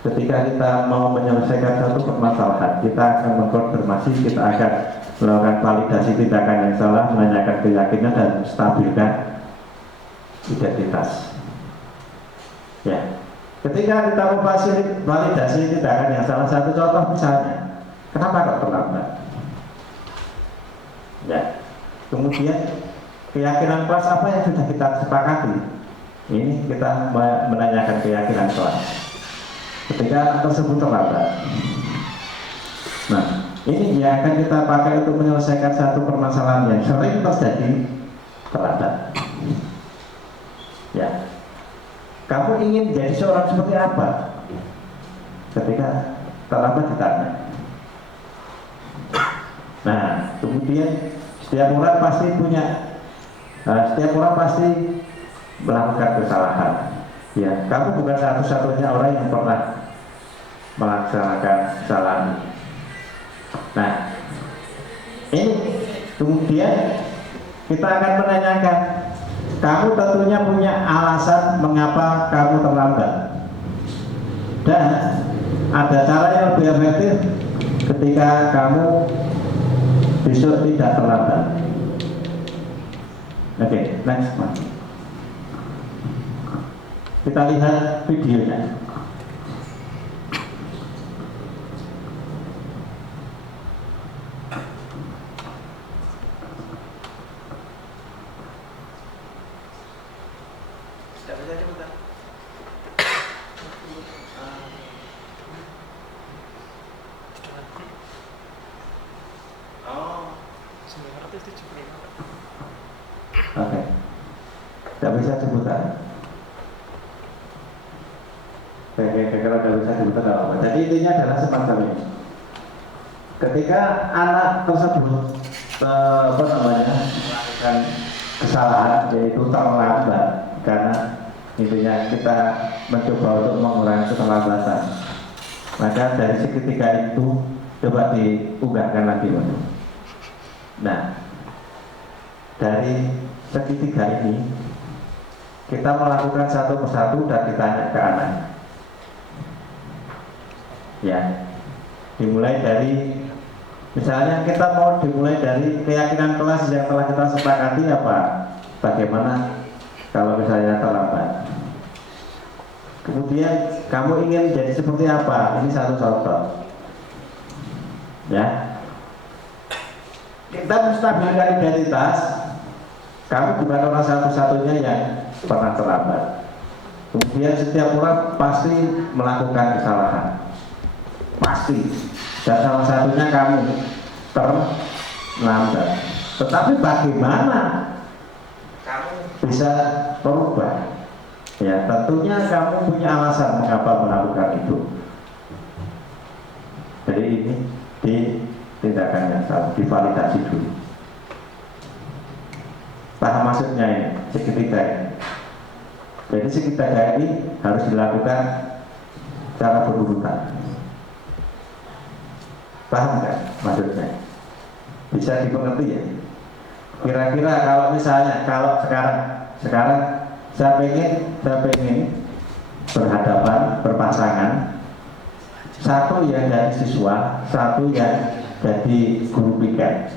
ketika kita mau menyelesaikan satu permasalahan, kita akan mengkonfirmasi, kita akan melakukan validasi tindakan yang salah, menanyakan keyakinan dan stabilkan identitas. Ya, ketika kita validasi tindakan yang salah, satu contoh misalnya, kenapa kok terlambat? Ya, kemudian keyakinan kelas apa yang sudah kita sepakati? Ini kita menanyakan keyakinan kelas. Ketika tersebut terlambat. Nah, ini yang akan kita pakai untuk menyelesaikan satu permasalahan yang sering terjadi terlambat. Ya, kamu ingin jadi seorang seperti apa? Ketika terlambat ditanya. Nah, kemudian setiap orang pasti melakukan kesalahan. Ya, kamu bukan satu-satunya orang yang pernah melaksanakan kesalahan. Nah, ini kemudian kita akan menanyakan, kamu tentunya punya alasan mengapa kamu terlambat. Dan ada cara yang lebih efektif ketika kamu besok tidak terlambat. Oke, next one. Kita lihat videonya. Oke, tidak bisa sebutan. Kalau tidak bisa sebutan apa. Jadi intinya adalah semacam ini. Ketika anak tersebut melakukan kesalahan, yaitu terlambat, karena intinya kita mencoba untuk mengurangi keterlambatan. Maka dari segitiga itu coba diunggahkan lagi, Mas. Nah, dari segitiga ini kita melakukan satu persatu dan ditanya ke anak. Ya, dimulai dari, misalnya kita mau dimulai dari keyakinan kelas yang telah kita sepakati apa? Bagaimana kalau misalnya terlambat? Kemudian kamu ingin jadi seperti apa? Ini satu contoh. Ya, kita menstabilkan identitas. Kamu bukan orang satu-satunya yang pernah terlambat. Kemudian setiap orang pasti melakukan kesalahan, pasti. Dan salah satunya kamu terlambat. Tetapi bagaimana kamu bisa berubah? Ya, tentunya kamu punya alasan mengapa melakukan itu. Jadi ini di tindakan yang salah, divalidasi dulu. Paham maksudnya ini, segitiga ini. Jadi segitiga ini harus dilakukan secara berurutan. Paham nggak maksudnya? Bisa dimengerti ya? Kira-kira kalau misalnya, kalau sekarang saya pengen berhadapan, berpasangan, satu yang jadi siswa, satu yang jadi guru piket.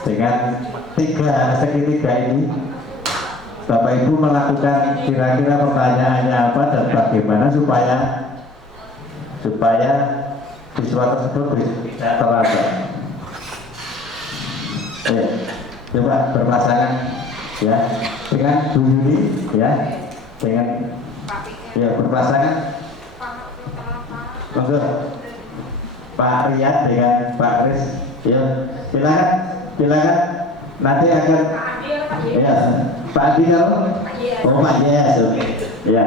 Dengan segitiga ini, Bapak Ibu melakukan kira-kira pertanyaannya apa dan bagaimana supaya siswa tersebut bisa terlambat. Coba berpasangan ya dengan Bu Yuni ya, dengan ya berpasangan. Monggo Pak Riyad dengan Pak Kris ya, silakan nanti akan ya Pak Adi kalau Pak Yes, oke ya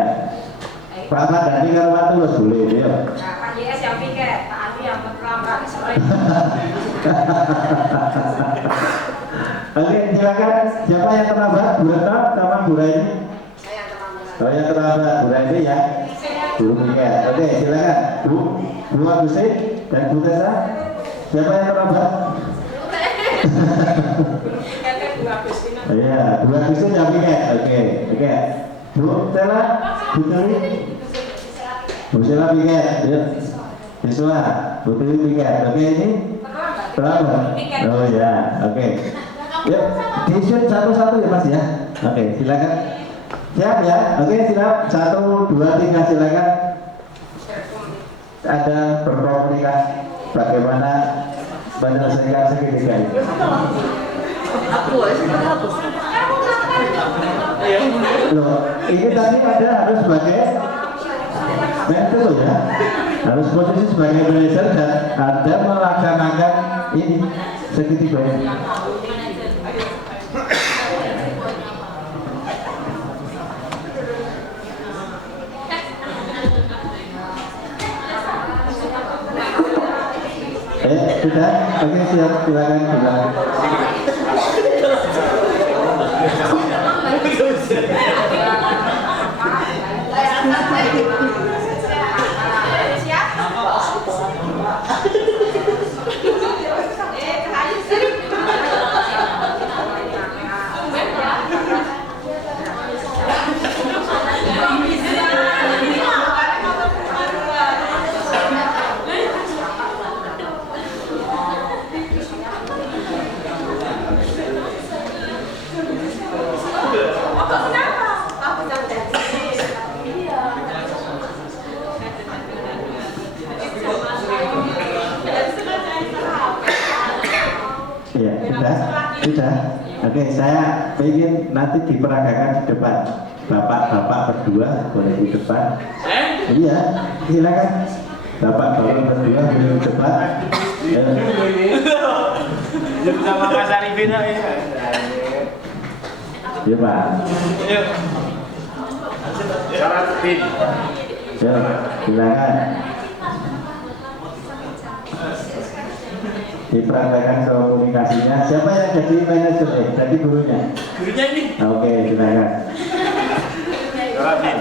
Pak Ahmad Dhani kalau Pak Tulus boleh ya. Pak Yes yang piket, Pak Adi yang terlambat sore. Oke, silakan. Siapa yang terlambat? Bu Retno sama Bu Raini? Saya yang terlambat. Oh, yang terlambat. Bu Raini ya? Guru piket. Oke, silakan. Bu Agusin dan Bu Tessa. Siapa yang terlambat? Iya, Bu Agusin yang piket. Oke. Bu Stella, Bu Teri, Bu Stella piket. Ya. Siswa, Bu Teri piket. Oke, ini terlambat. Oh ya, oke. Ya, di-shoot satu-satu ya Mas ya. Oke, silakan. Siap ya? Oke, siap. 1, 2, 3, silakan. Ada berkomunikasi bagaimana menyelesaikan segitiga ini. Loh, ini tadi ada harus sebagai mentor ya. Harus posisi sebagai manajer dan Anda melaksanakan ini segitiga ini. Sudah? Oke, siap, silakan. Sudah. Oke, saya ingin nanti diperagakan di depan. Bapak-bapak berdua boleh di depan. Iya, silakan. Bapak-bapak berdua boleh di depan. Sama Mas Arifin ya. Iya, Pak. Sarafin. Silakan. Diperagakan komunikasinya. Siapa yang jadi manajer? Jadi gurunya? Gurunya ini. Oke, silakan. Sarafin.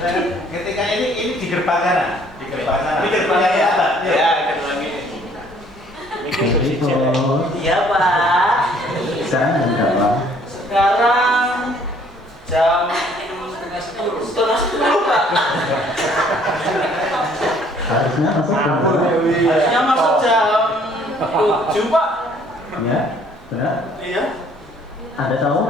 Ketika ini di gerbang sana. Di gerbang sana. Di gerbang ya, Pak. Ya, gerbang ini. Iya Pak. Sekarang jam berapa? Sekarang jam setengah 10 Pak. Harusnya masuk jam berapa? Harusnya masuk jam 7 Pak. Ya, benar? Iya. Anda tahu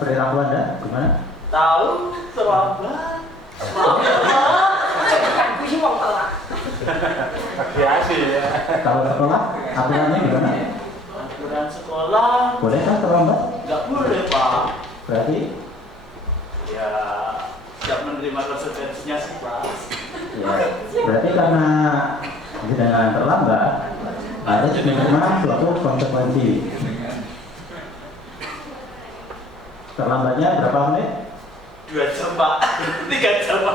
perilaku Anda gimana? Tahu terlambat. Maaf ya Pak. Bukan gue mau telat. Biasa ya. Kalau sekolah, aturannya gimana? Aturan sekolah Boleh kan terlambat? nggak boleh Pak. Berarti Ya tidak menerima konsekuensinya sih Pak. ya, berarti karena dengan terlambat harus menerima suatu konsekuensi. Terlambatnya berapa menit? 2 jam Pak. 3 jam Pak.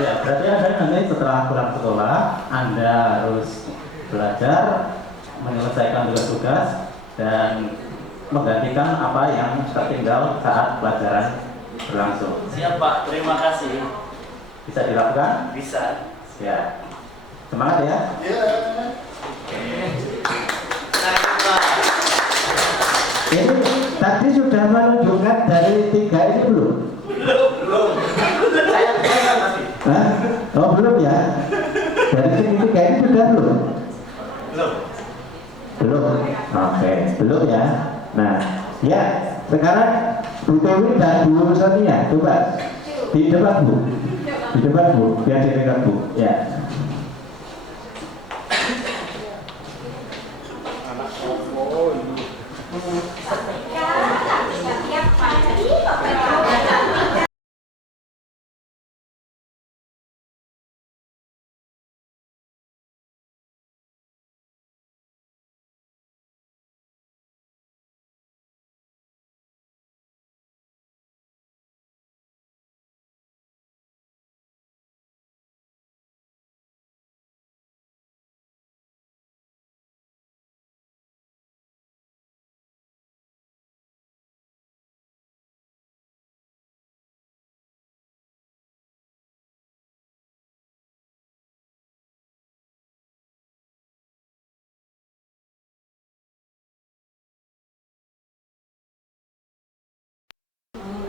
Ya, berarti Anda nanti setelah pulang sekolah, Anda harus belajar, menyelesaikan tugas-tugas, dan menggantikan apa yang tertinggal saat pelajaran berlangsung. Siap Pak, terima kasih. Bisa dilakukan? Bisa. Ya. Semangat ya. Ya. Ini tadi sudah menunjukkan dari 3 ini belum? Belum. Saya masih. Hah? Oh belum ya? Dari sini 3 ini sudah belum? Belum. Belum? Oke, belum ya. Nah, ya sekarang Bu Dewi dan Bu Sonia, coba di depan Bu. Di depan Bu, biar dipegang Bu. Ya.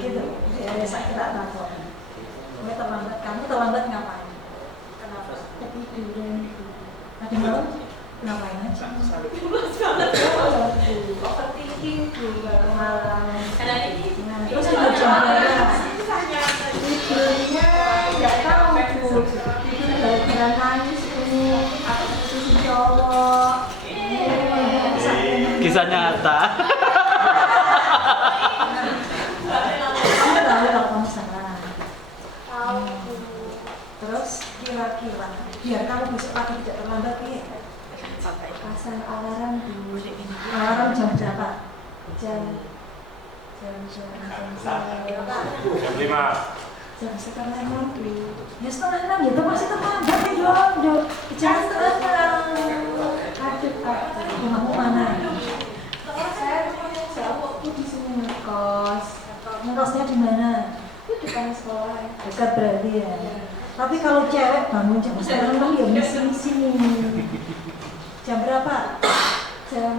Gitu. Saya tidak tahu. Kamu terlambat ngapain? Kenapa? Ketiduran. Tadi malam ngapain aja? Overthinking malam. Terus tidur jam berapa? Tidurnya nggak tahu Bu. Tidur gara-gara nangis ini. Aku putusin cowok. Kisah nyata. Kamu tahu kalau kamu salah. Tahu. Terus kira-kira biar kamu besok pagi tidak terlambat ya. Pasang alarm dulu. Alarm jam berapa? Jam berapa? Jam 5. Jam setengah 6 dulu. Ya setengah 6 ya itu masih terlambat ya dong. Jangan setengah 6. Aduh, kamu mana? Saya rumahnya jauh. Aku di sini ngekos. Ngekosnya di mana? Itu depan sekolah ya. Dekat berarti ya. Tapi kalau cewek bangun jam setengah 6 ya misi nih. Jam berapa? Jam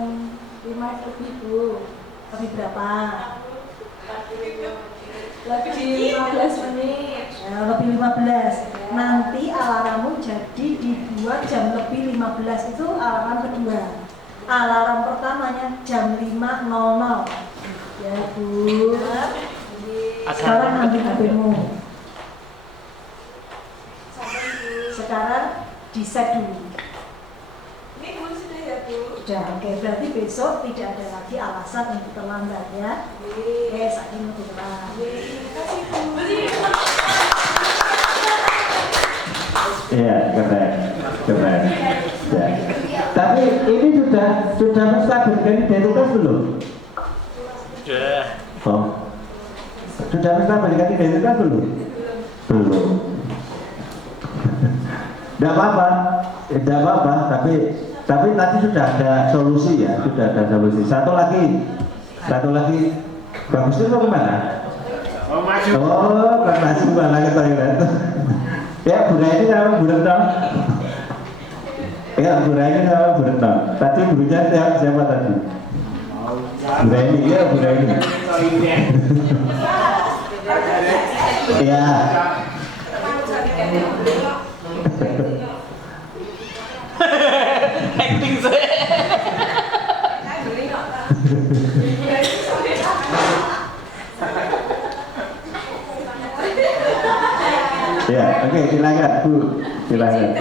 5 lebih Bu. Lebih berapa? Lebih 15 menit. Ya, lebih 15. Nanti alarmmu jadi dibuat jam lebih 15 itu alarm kedua. Alarm pertamanya jam 5.00. Ya Bu. Sekarang ambil HP-mu. Sekarang di set dulu. Ini Bu sudah ya Bu. Sudah, oke. Berarti besok tidak ada lagi alasan untuk terlambat ya. Oke, saat ini lebih terang. Iya, keren. Ya. Tapi ini sudah menstabilkan identitas belum? Sudah. Oh. Sudah menstabilkan identitas belum? Belum. Tidak apa-apa, tapi tadi sudah ada solusi ya, sudah ada solusi. Satu lagi, bagus itu mau kemana? Oh, maju. Oh, kan masuk malah ke toilet. Ya, Bu Raini sama Bu Retno. Ya, Bu Raini sama Bu Retno. Tadi gurunya siapa tadi? Bu Raini, ya Bu Raini. Iya. Acting saya. Ya, oke, silakan Bu, silakan.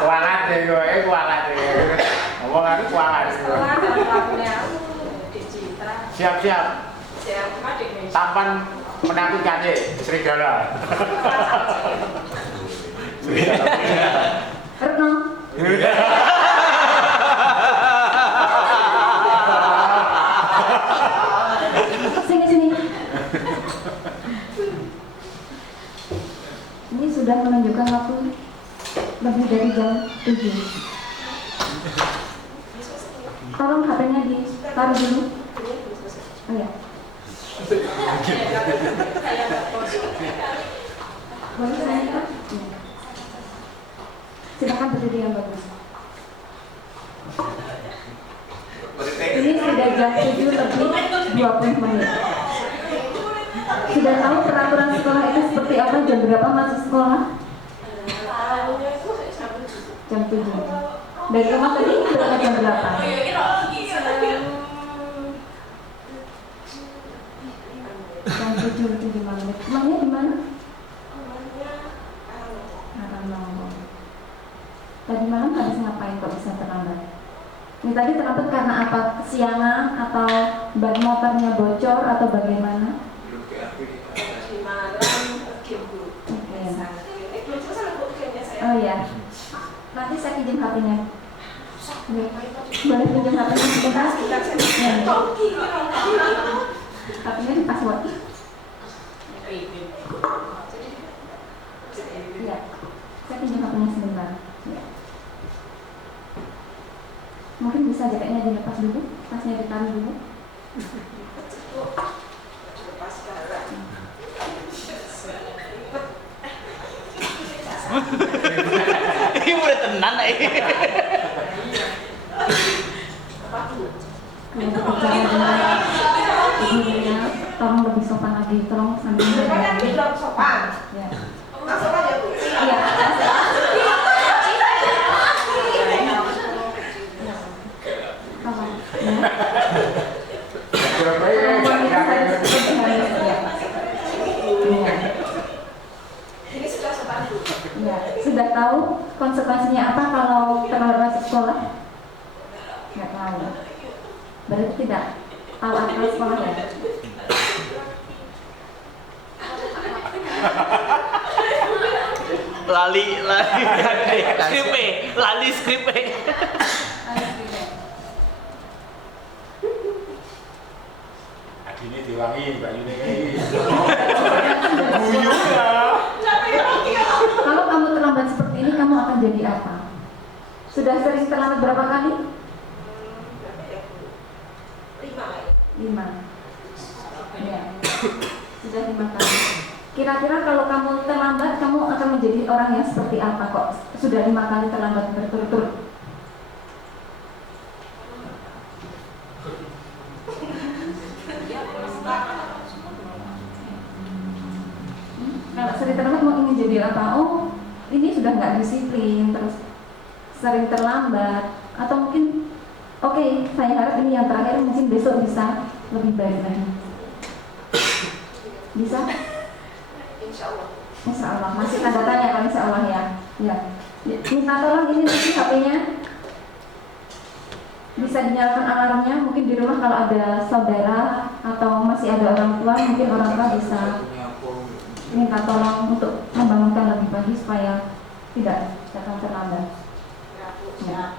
Kualat deh gue, kualat deh. Ngomongan kualat. Siap-siap. Tampan menakutkan deh, serigala. Retno. Sini. Ini sudah menunjukkan waktu lebih dari jam 7. Tolong HP-nya ditaruh dulu. Oh ya. Boleh saya Kak? Silakan berdiri yang bagus. Ini sudah jam 7 lebih 20 menit. Sudah tahu peraturan sekolah itu seperti apa, jam berapa masuk sekolah? Jam 7. Dari rumah tadi berangkat jam berapa? Jam 7 lebih 5 menit. Rumahnya di mana? Tadi malam habis ngapain kok bisa terlambat? Ini tadi terlambat karena apa? Kesiangan atau ban motornya bocor atau bagaimana? Oh ya, nanti saya pinjam HP-nya. Boleh pinjam HP-nya sebentar? HP-nya di password. Ya, saya pinjam HP-nya sebentar. Ya. Mungkin bisa jaketnya dilepas dulu, tasnya ditaruh dulu. Ini udah tenan Kalau berbicara dengan ibunya, tolong lebih sopan lagi, tolong sambil Lebih sopan. Ya. Masuk aja Bu. Iya. Ini sudah sopan Bu. Ya, sudah tahu konsekuensinya apa kalau terlambat masuk sekolah? Nggak tahu. Berarti tidak tahu aturan sekolah ya? lali skripe. Ini diwangi Mbak Yuni. Kalau kamu terlambat seperti ini, kamu akan jadi apa? Sudah sering terlambat berapa kali? 5. Ya. Sudah 5 kali. Kira-kira kalau kamu terlambat, kamu akan menjadi orang yang seperti apa kok? Sudah 5 kali terlambat berturut-turut. Kalau sering terlambat mau ingin jadi apa? Oh, ini sudah nggak disiplin, terus sering terlambat, atau mungkin oke, saya harap ini yang terakhir, mungkin besok bisa lebih baik lagi. Bisa? Insya Allah. Insya Allah. Masih tanda tanya kalau insya Allah ya. Ya. Minta tolong ini nanti HP-nya bisa dinyalakan alarmnya. Mungkin di rumah kalau ada saudara atau masih ada orang tua, mungkin orang tua bisa minta tolong untuk membangunkan lebih pagi supaya tidak datang terlambat. Ya.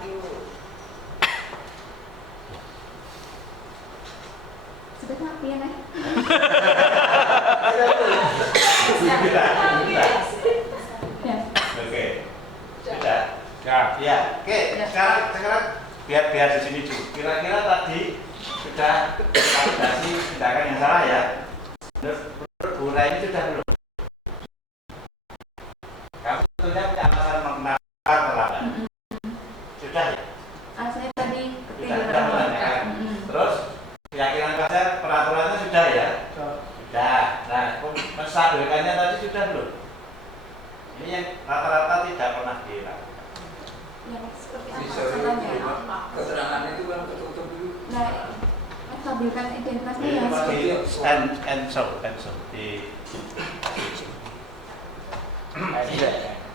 Sudah happy ya, Nek? Oke. Sudah. Ya. Ya. Oke. Sekarang biar di sini dulu. Kira-kira tadi sudah validasi tindakan yang salah ya. Menurut Bu Rai ini sudah belum? Kamu sebetulnya punya alasan mengapa terlambat? Sudah ya? Saya tadi Sudah menanyakan. Terus keyakinan pasien peraturannya sudah ya? Sudah. Nah, menstabilkannya tadi sudah belum? Ini yang rata-rata tidak pernah dilakukan. yang seperti Bisa apa? keterangan itu kan betul-betul dulu. Nah, stabilkan identitasnya Ini yang masih seperti cancel di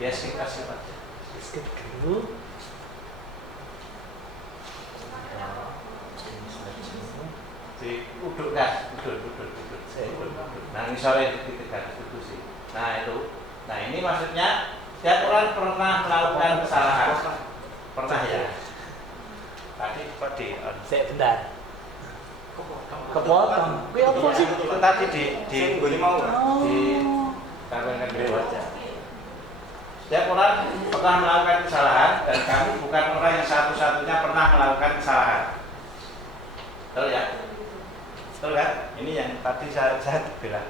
ya skip aja. Skip dulu. Uduk. Nah ini sore titik institusi. Nah itu, nah ini maksudnya setiap orang pernah melakukan kesalahan, pernah ya. Tadi Saya bentar. Kepotong. Itu tadi di karena aja. Setiap orang pernah melakukan kesalahan dan kamu bukan orang yang satu-satunya pernah melakukan kesalahan. Betul ya? Betul kan? Ini yang tadi saya bilang.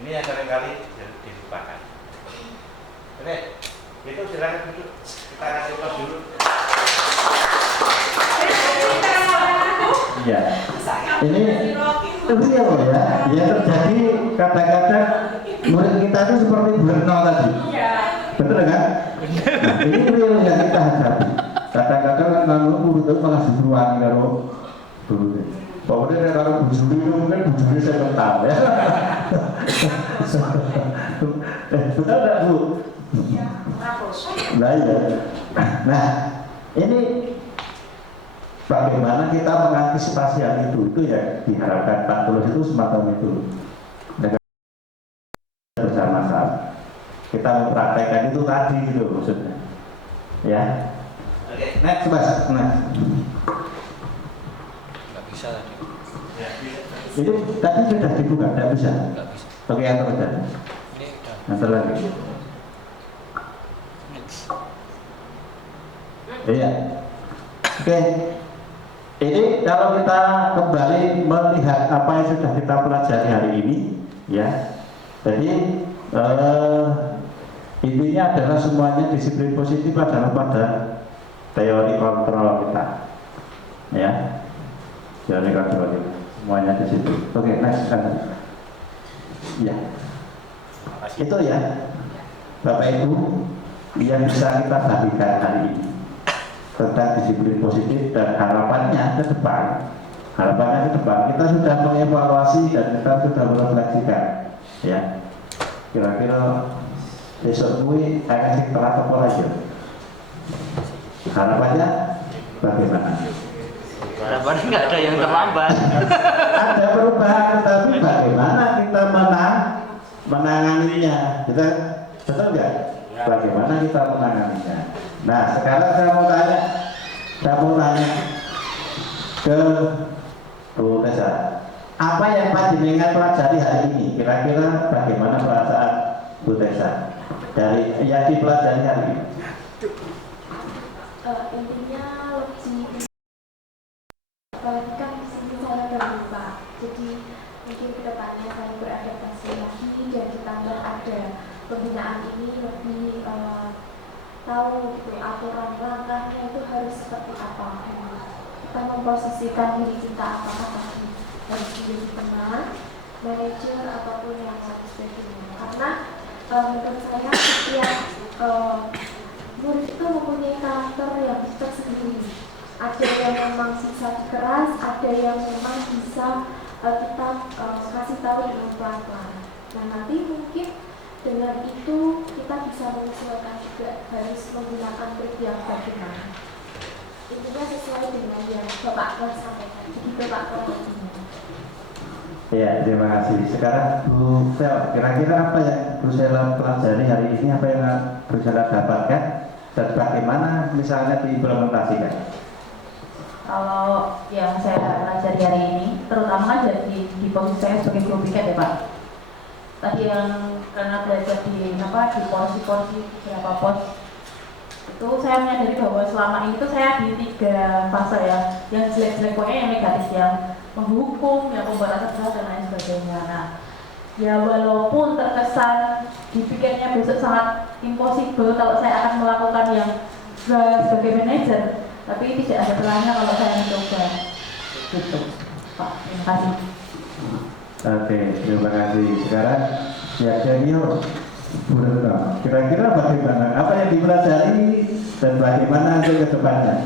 Ini yang seringkali dilupakan. Oke, itu silakan duduk. Kita kasih tos dulu. Iya. Ini real ya. Ya terjadi kadang-kadang murid kita itu seperti burnout tadi. Betul kan? Nah, ini real yang kita hadapi. Kadang-kadang kan kalau murid itu malah diberuangi karo guru. Pokoknya kalau bujuri itu mungkin bujuri sebentar ya. Betul nggak Bu? Nah iya. Nah ini bagaimana kita mengantisipasi hal itu ya diharapkan Pak Tulus itu semacam itu. Bersama-sama kita mempraktekkan itu tadi gitu maksudnya. Ya. Oke, next Mas. Next. Nggak bisa tadi. Itu tadi sudah dibuka, tidak bisa. Oke, yang terjadi. Nanti lagi. Iya. Oke. Ini kalau kita kembali melihat apa yang sudah kita pelajari hari ini, ya. Jadi intinya adalah semuanya disiplin positif adalah pada teori kontrol kita, ya. Teori kontrol kita. Semuanya di situ. Oke, next. Ya. Itu ya, Bapak Ibu, yang bisa kita bagikan hari ini tentang disiplin positif dan harapannya ke depan. Harapannya ke depan kita sudah mengevaluasi dan kita sudah merefleksikan. Ya, kira-kira besok gue saya kasih protokol aja. Harapannya bagaimana? Harapannya nggak ada yang terlambat. Ada perubahan, tapi bagaimana kita menanganinya? Kita betul nggak? Bagaimana kita menanganinya? Nah, sekarang saya mau tanya ke Bu Tessa. Apa yang panjenengan pelajari hari ini? Kira-kira bagaimana perasaan Bu Tessa dari yang dipelajari hari ini? Intinya lebih kan sini saya udah lupa, jadi mungkin kedepannya saya beradaptasi lagi dan ditambah ada pembinaan ini lebih tahu gitu aturan langkahnya itu harus seperti apa. Kita memposisikan diri kita apakah tadi harus menjadi teman, manajer ataupun yang lain sebagainya. Karena menurut saya setiap murid itu mempunyai karakter yang tersendiri. Ada yang memang bisa keras, ada yang memang bisa kita kasih tahu dengan pelan-pelan. Nah nanti mungkin dengan itu kita bisa menyesuaikan juga harus menggunakan trik yang bagaimana. Intinya sesuai dengan yang Bapak telah sampaikan. Begitu Pak Prof. Ya, terima kasih. Sekarang Bu Fel, kira-kira apa yang Bu Sela pelajari hari ini, apa yang Bu Sela dapatkan dan bagaimana misalnya diimplementasikan? Kalau yang saya pelajari hari ini, terutama kan di posisi saya sebagai guru piket ya Pak. Tadi yang karena belajar di porsi-porsi beberapa pos itu saya menyadari bahwa selama ini tuh saya di 3 fase ya, yang jelek-jelek pokoknya yang negatif, yang menghukum, yang pemberantasan kesalahan dan lain sebagainya. Nah, ya walaupun terkesan dipikirnya besok sangat impossible kalau saya akan melakukan yang sebagai manajer, tapi tidak ada salahnya kalau saya mencoba. Gitu, Pak. Terima kasih. Oke, terima kasih. Sekarang ya senior, kira-kira bagaimana? Apa yang dipelajari dan bagaimana untuk ke depannya?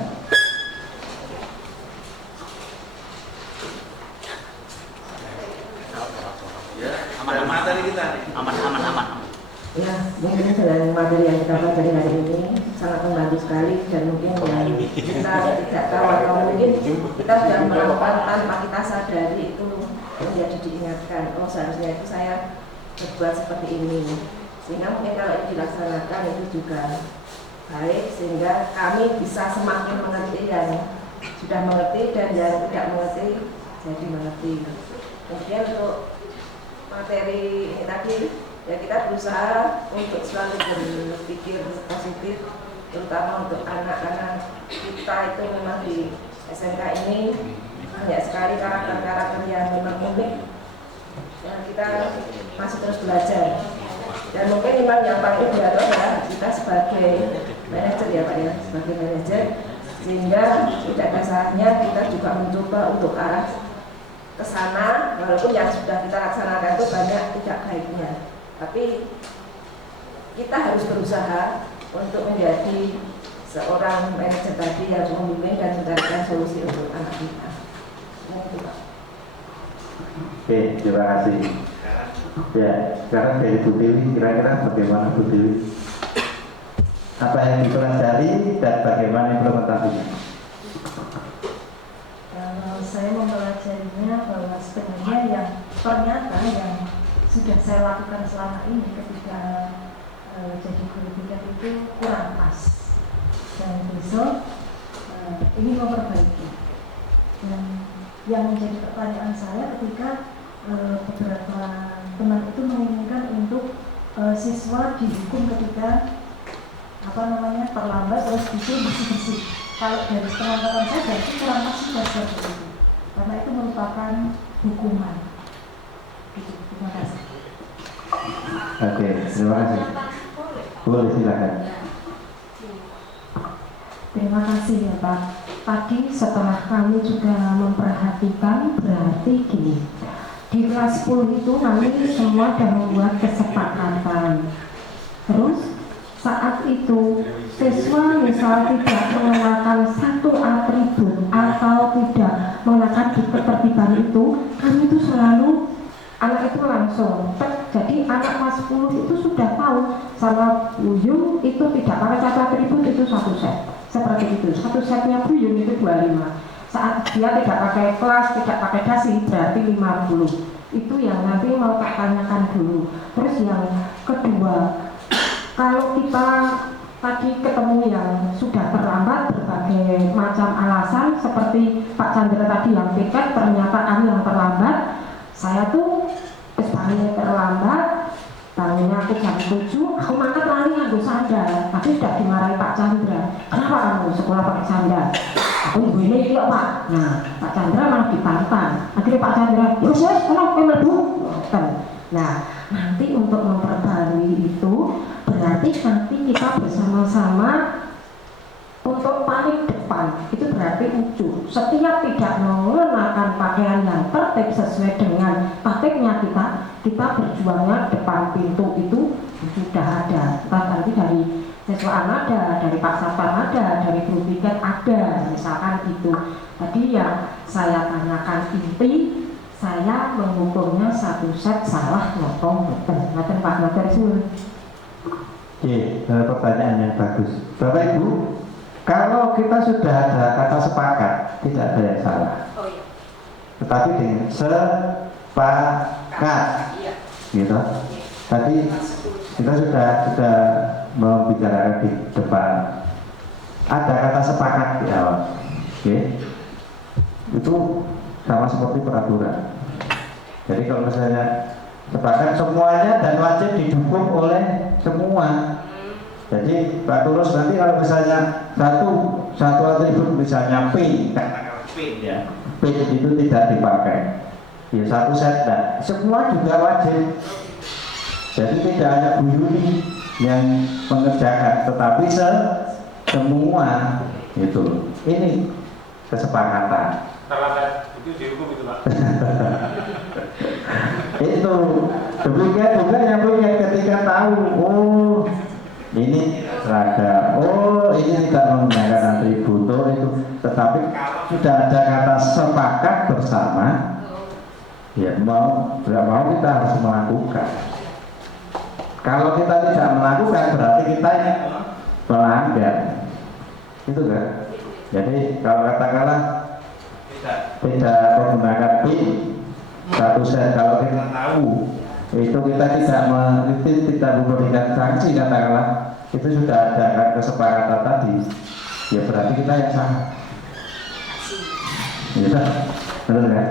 Aman materi kita nih. Aman. Ya, mungkin dengan materi yang kita pelajari hari ini sangat membantu sekali, dan mungkin yang kita tidak tahu atau mungkin kita sudah melakukan tanpa kita sadari itu menjadi diingatkan, oh seharusnya itu saya berbuat seperti ini, sehingga mungkin kalau ini dilaksanakan itu juga baik, sehingga kami bisa semakin mengerti yang sudah mengerti dan yang tidak mengerti jadi mengerti. Kemudian untuk materi ini tadi, ya kita berusaha untuk selalu berpikir positif, terutama untuk anak-anak kita. Itu memang di SMK ini banyak sekali karakter-karakter yang memang unik, dan kita masih terus belajar. Dan mungkin memang yang paling berat adalah kita sebagai manajer ya Pak ya, sebagai manajer, sehingga tidak ada salahnya kita juga mencoba untuk arah ke sana, walaupun yang sudah kita laksanakan itu banyak tidak baiknya, tapi kita harus berusaha untuk menjadi seorang manajer tadi yang membimbing dan mencarikan solusi untuk anak kita. Oke, terima kasih. Ya, sekarang dari Bu Tiwi, kira-kira bagaimana Bu Tiwi? Apa yang dipelajari dan bagaimana implementasinya? Saya mempelajarinya bahwa sebenarnya yang ternyata yang sudah saya lakukan selama ini ketika jadi guru BK itu kurang pas, dan besok ingin memperbaiki. Dan yang menjadi pertanyaan saya ketika beberapa teman itu menginginkan untuk siswa dihukum ketika terlambat terus bikin bersih-bersih. Kalau dari penangkapan saya itu kurang pas seperti itu, karena itu merupakan hukuman. Terima kasih. Oke, terima kasih. Boleh silakan. Terima kasih ya Pak. Tadi setelah kami juga memperhatikan, berarti gini, di kelas 10 itu kami semua sudah membuat kesepakatan. Terus saat itu siswa misal tidak mengenakan satu atribut atau tidak mengenakan di ketertiban itu, kami itu selalu anak itu langsung. Jadi anak kelas 10 itu sudah tahu sama Buyung itu tidak pakai satu atribut itu satu set. Seperti itu, satu setnya Buyung itu 25. Saat dia tidak pakai kelas, tidak pakai dasi, berarti 50. Itu yang nanti mau tak tanyakan dulu. Terus yang kedua, kalau kita tadi ketemu yang sudah terlambat berbagai macam alasan, seperti Pak Chandra tadi yang piket, ternyata kami yang terlambat. Saya tuh bangunnya terlambat, bangunnya aku jam 7, aku makan lari aku sadar, tapi sudah dimarahi Pak Chandra. Kenapa kamu sekolah pakai sandal? Aku ibu ini iya Pak. Nah, Pak Chandra malah dipantang. Akhirnya Pak Chandra, ya kenapa melebu? Nah, nanti untuk memperbarui itu berarti nanti kita bersama-sama untuk paling depan. Itu berarti ucu. Setiap tidak mengenakan pakaian yang tertib sesuai dengan tertibnya kita berjuangnya depan pintu itu sudah ada. Nanti dari siswaan ada, dari Pak Satpam ada, dari guru piket ada, misalkan itu. Tadi yang saya tanyakan inti, saya mengukurnya satu set salah ngotong betul. Ngaten Pak Mater Sul. Oke, pertanyaan yang bagus. Bapak Ibu, kalau kita sudah ada kata sepakat, tidak ada yang salah. Tetapi dengan sepakat, gitu. Tadi kita sudah membicarakan di depan. Ada kata sepakat di awal, oke? Itu sama seperti peraturan. Jadi kalau misalnya sepakat semuanya dan wajib didukung oleh semua. Jadi Pak Tulus nanti kalau misalnya satu atribut misalnya pin, katakanlah pin ya, pin itu tidak dipakai, ya satu set, nah, semua juga wajib. Jadi tidak hanya Bu Yuni yang mengerjakan, tetapi semua itu. Ini kesepakatan. Terlambat itu dihukum itu Pak. Itu demikian juga yang punya ketika tahu, oh ini seragam, oh ini tidak menggunakan atribut, oh itu. Tetapi sudah ada kata sepakat bersama, ya mau tidak mau kita harus melakukan. Kalau kita tidak melakukan berarti kita melanggar, itu kan. Jadi kalau katakanlah tidak menggunakan PIN satu set, kalau kita tahu itu kita tidak memberikan sanksi, katakanlah itu sudah ada kesepakatan tadi, ya berarti kita yang salah. Ya, benar kan?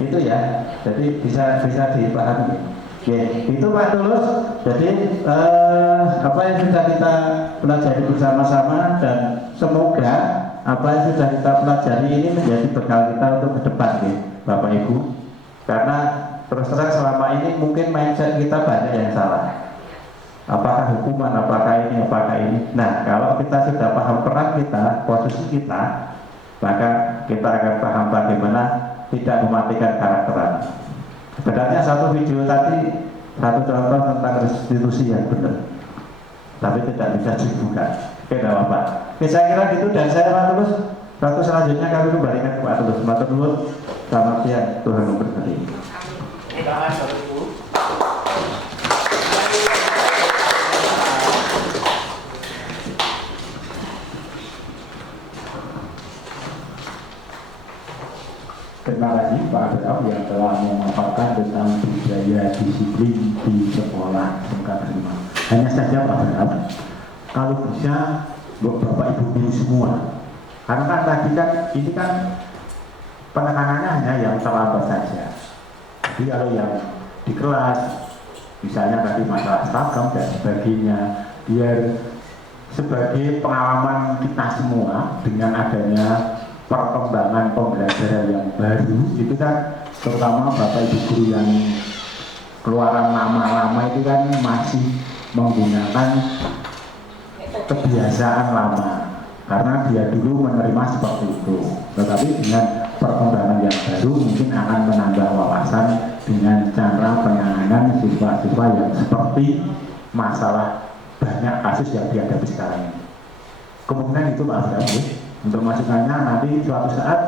Itu ya, jadi bisa dipahami. Ya, itu Pak Tulus. Jadi apa yang sudah kita pelajari bersama-sama, dan semoga apa yang sudah kita pelajari ini menjadi bekal kita untuk ke depan, ya, Bapak Ibu. Karena terus terang selama ini mungkin mindset kita banyak yang salah. Apakah hukuman, apakah ini, apakah ini. Nah, kalau kita sudah paham peran kita, posisi kita, maka kita akan paham bagaimana tidak mematikan karakteran. Sebenarnya satu video tadi, satu contoh tentang restitusi yang benar, tapi tidak bisa dibuka. Oke, tidak apa-apa. Oke, saya kira gitu, dan saya Pak Tulus. Waktu selanjutnya kami kembalikan ke Pak Tulus. Matur nuwun. Selamat siang, Tuhan memberkati. Terima kasih Pak Abraham yang telah memaparkan tentang budaya disiplin di sekolah SMK Terima. Hanya saja Pak Abraham, kalau bisa buat Bapak Ibu guru semua, karena kan tadi kan ini kan penekanannya hanya yang terlambat saja. Jadi kalau yang di kelas, misalnya tadi masalah seragam dan sebagainya, biar sebagai pengalaman kita semua dengan adanya perkembangan pembelajaran yang baru, itu kan terutama Bapak Ibu guru yang keluaran lama-lama itu kan masih menggunakan kebiasaan lama karena dia dulu menerima seperti itu. Tetapi dengan perkembangan yang baru mungkin akan menambah wawasan dengan cara penanganan siswa-siswa yang seperti masalah banyak kasus yang dihadapi sekarang ini. Kemungkinan itu Pak Abraham, untuk masukannya nanti suatu saat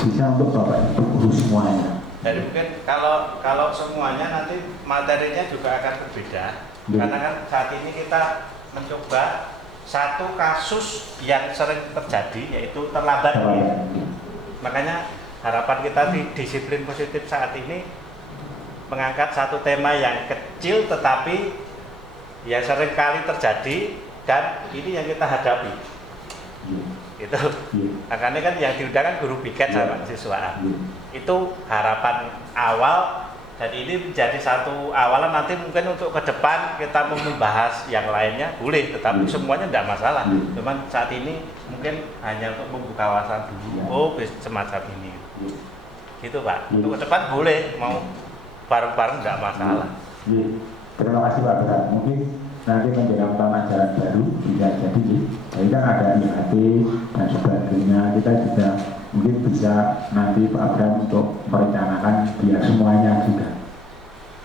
bisa untuk Bapak Ibu guru semuanya. Jadi mungkin kalau semuanya nanti materinya juga akan berbeda. Karena kan saat ini kita mencoba satu kasus yang sering terjadi, yaitu terlambat. Makanya harapan kita di disiplin positif saat ini mengangkat satu tema yang kecil tetapi yang sering kali terjadi, dan ini yang kita hadapi. Itu makanya kan yang diundang kan guru piket sama siswa. Itu harapan awal, dan ini menjadi satu awalan. Nanti mungkin untuk ke depan kita mau membahas yang lainnya boleh, tetapi semuanya tidak masalah. Cuman saat ini mungkin hanya untuk membuka wawasan dulu. Oh, semacam ini gitu Pak. Untuk ke depan boleh, mau bareng-bareng tidak masalah. Terima kasih Pak Berat. Mungkin nanti menjelang pelajaran baru bisa jadi, jadi kan ada IHT dan sebagainya, kita juga mungkin bisa nanti Pak Abraham untuk merencanakan biar semuanya juga.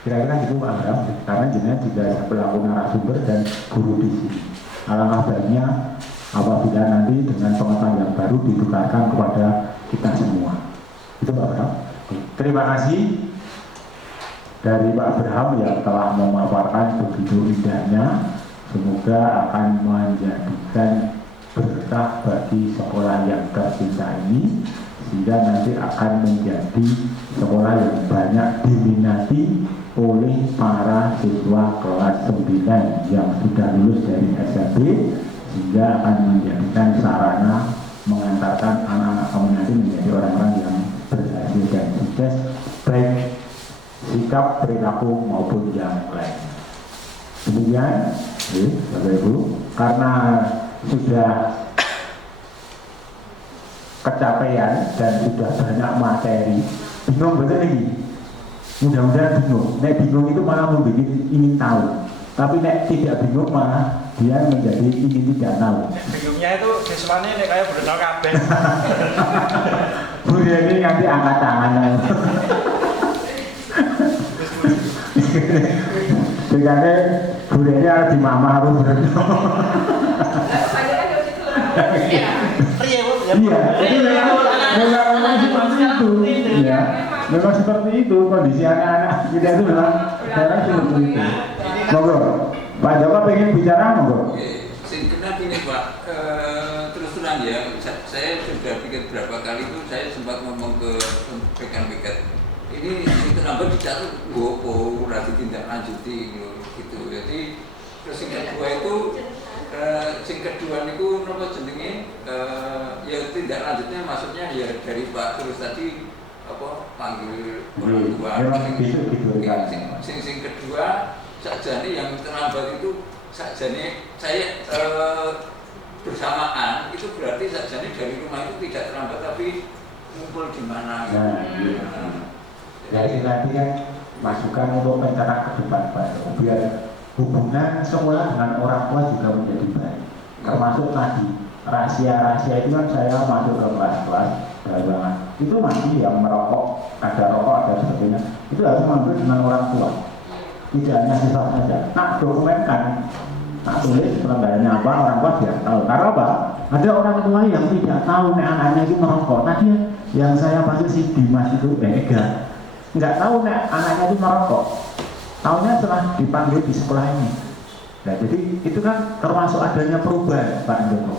Kira-kira gitu Pak Abraham, karena jenengan juga pelaku narasumber dan guru di sini. Alangkah baiknya apabila nanti dengan pengetahuan yang baru ditukarkan kepada kita semua. Itu Pak Abraham. Terima kasih dari Pak Abraham yang telah memaparkan begitu indahnya. Semoga akan menjadikan berkah bagi sekolah yang tercinta ini, sehingga nanti akan menjadi sekolah yang banyak diminati oleh para siswa kelas 9 yang sudah lulus dari SMP, sehingga akan menjadikan sarana mengantarkan anak-anak kamu nanti menjadi orang-orang yang berhasil dan sukses, baik sikap, perilaku maupun yang lain. Kemudian Bapak Ibu, karena sudah kecapean dan sudah banyak materi, bingung betul ini. Mudah-mudahan bingung. Nek bingung itu malah membuat ingin tahu. Tapi nek tidak bingung malah dia menjadi ingin tidak tahu. Bingungnya itu siswanya nek kayak berenang kabeh. Bu ini nanti angkat tangan. Jadi Bu ini harus di mama harus berenang. Iya, memang seperti itu. Iya, memang seperti itu kondisi anak-anak kita itu memang seperti itu. Monggo, Pak Joko pengen bicara monggo. Karena gini Pak, terus terang ya, saya sudah pikir berapa kali itu saya sempat ngomong ke rekan-rekan ini kenapa dicatat gopo berarti tindak lanjuti gitu. Jadi terus yang kedua itu sing kedua niku napa jenenge ya tindak lanjutnya maksudnya ya dari Pak terus tadi apa panggil orang tua sing kedua sakjane yang terlambat itu sakjane saya bersamaan itu berarti sakjane dari rumah itu tidak terlambat tapi ngumpul di mana Jadi nanti kan masukan untuk rencana ke depan Pak, biar hubungan sekolah dengan orang tua juga menjadi baik. Termasuk tadi rahasia-rahasia itu kan saya masuk ke kelas-kelas dagangan itu masih yang merokok, ada rokok, ada sebagainya. Itu harus mengambil dengan orang tua. Tidak hanya siswa saja. Nah dokumenkan, nah tulis pelanggarannya apa orang tua biar tahu. Karena apa? Ada orang tua yang tidak tahu nih anaknya itu merokok. Tadi yang saya panggil si Dimas itu Ega. Nggak tahu nih anaknya itu merokok. Tahunya setelah dipanggil di sekolah ini. Nah, jadi itu kan termasuk adanya perubahan Pak Joko.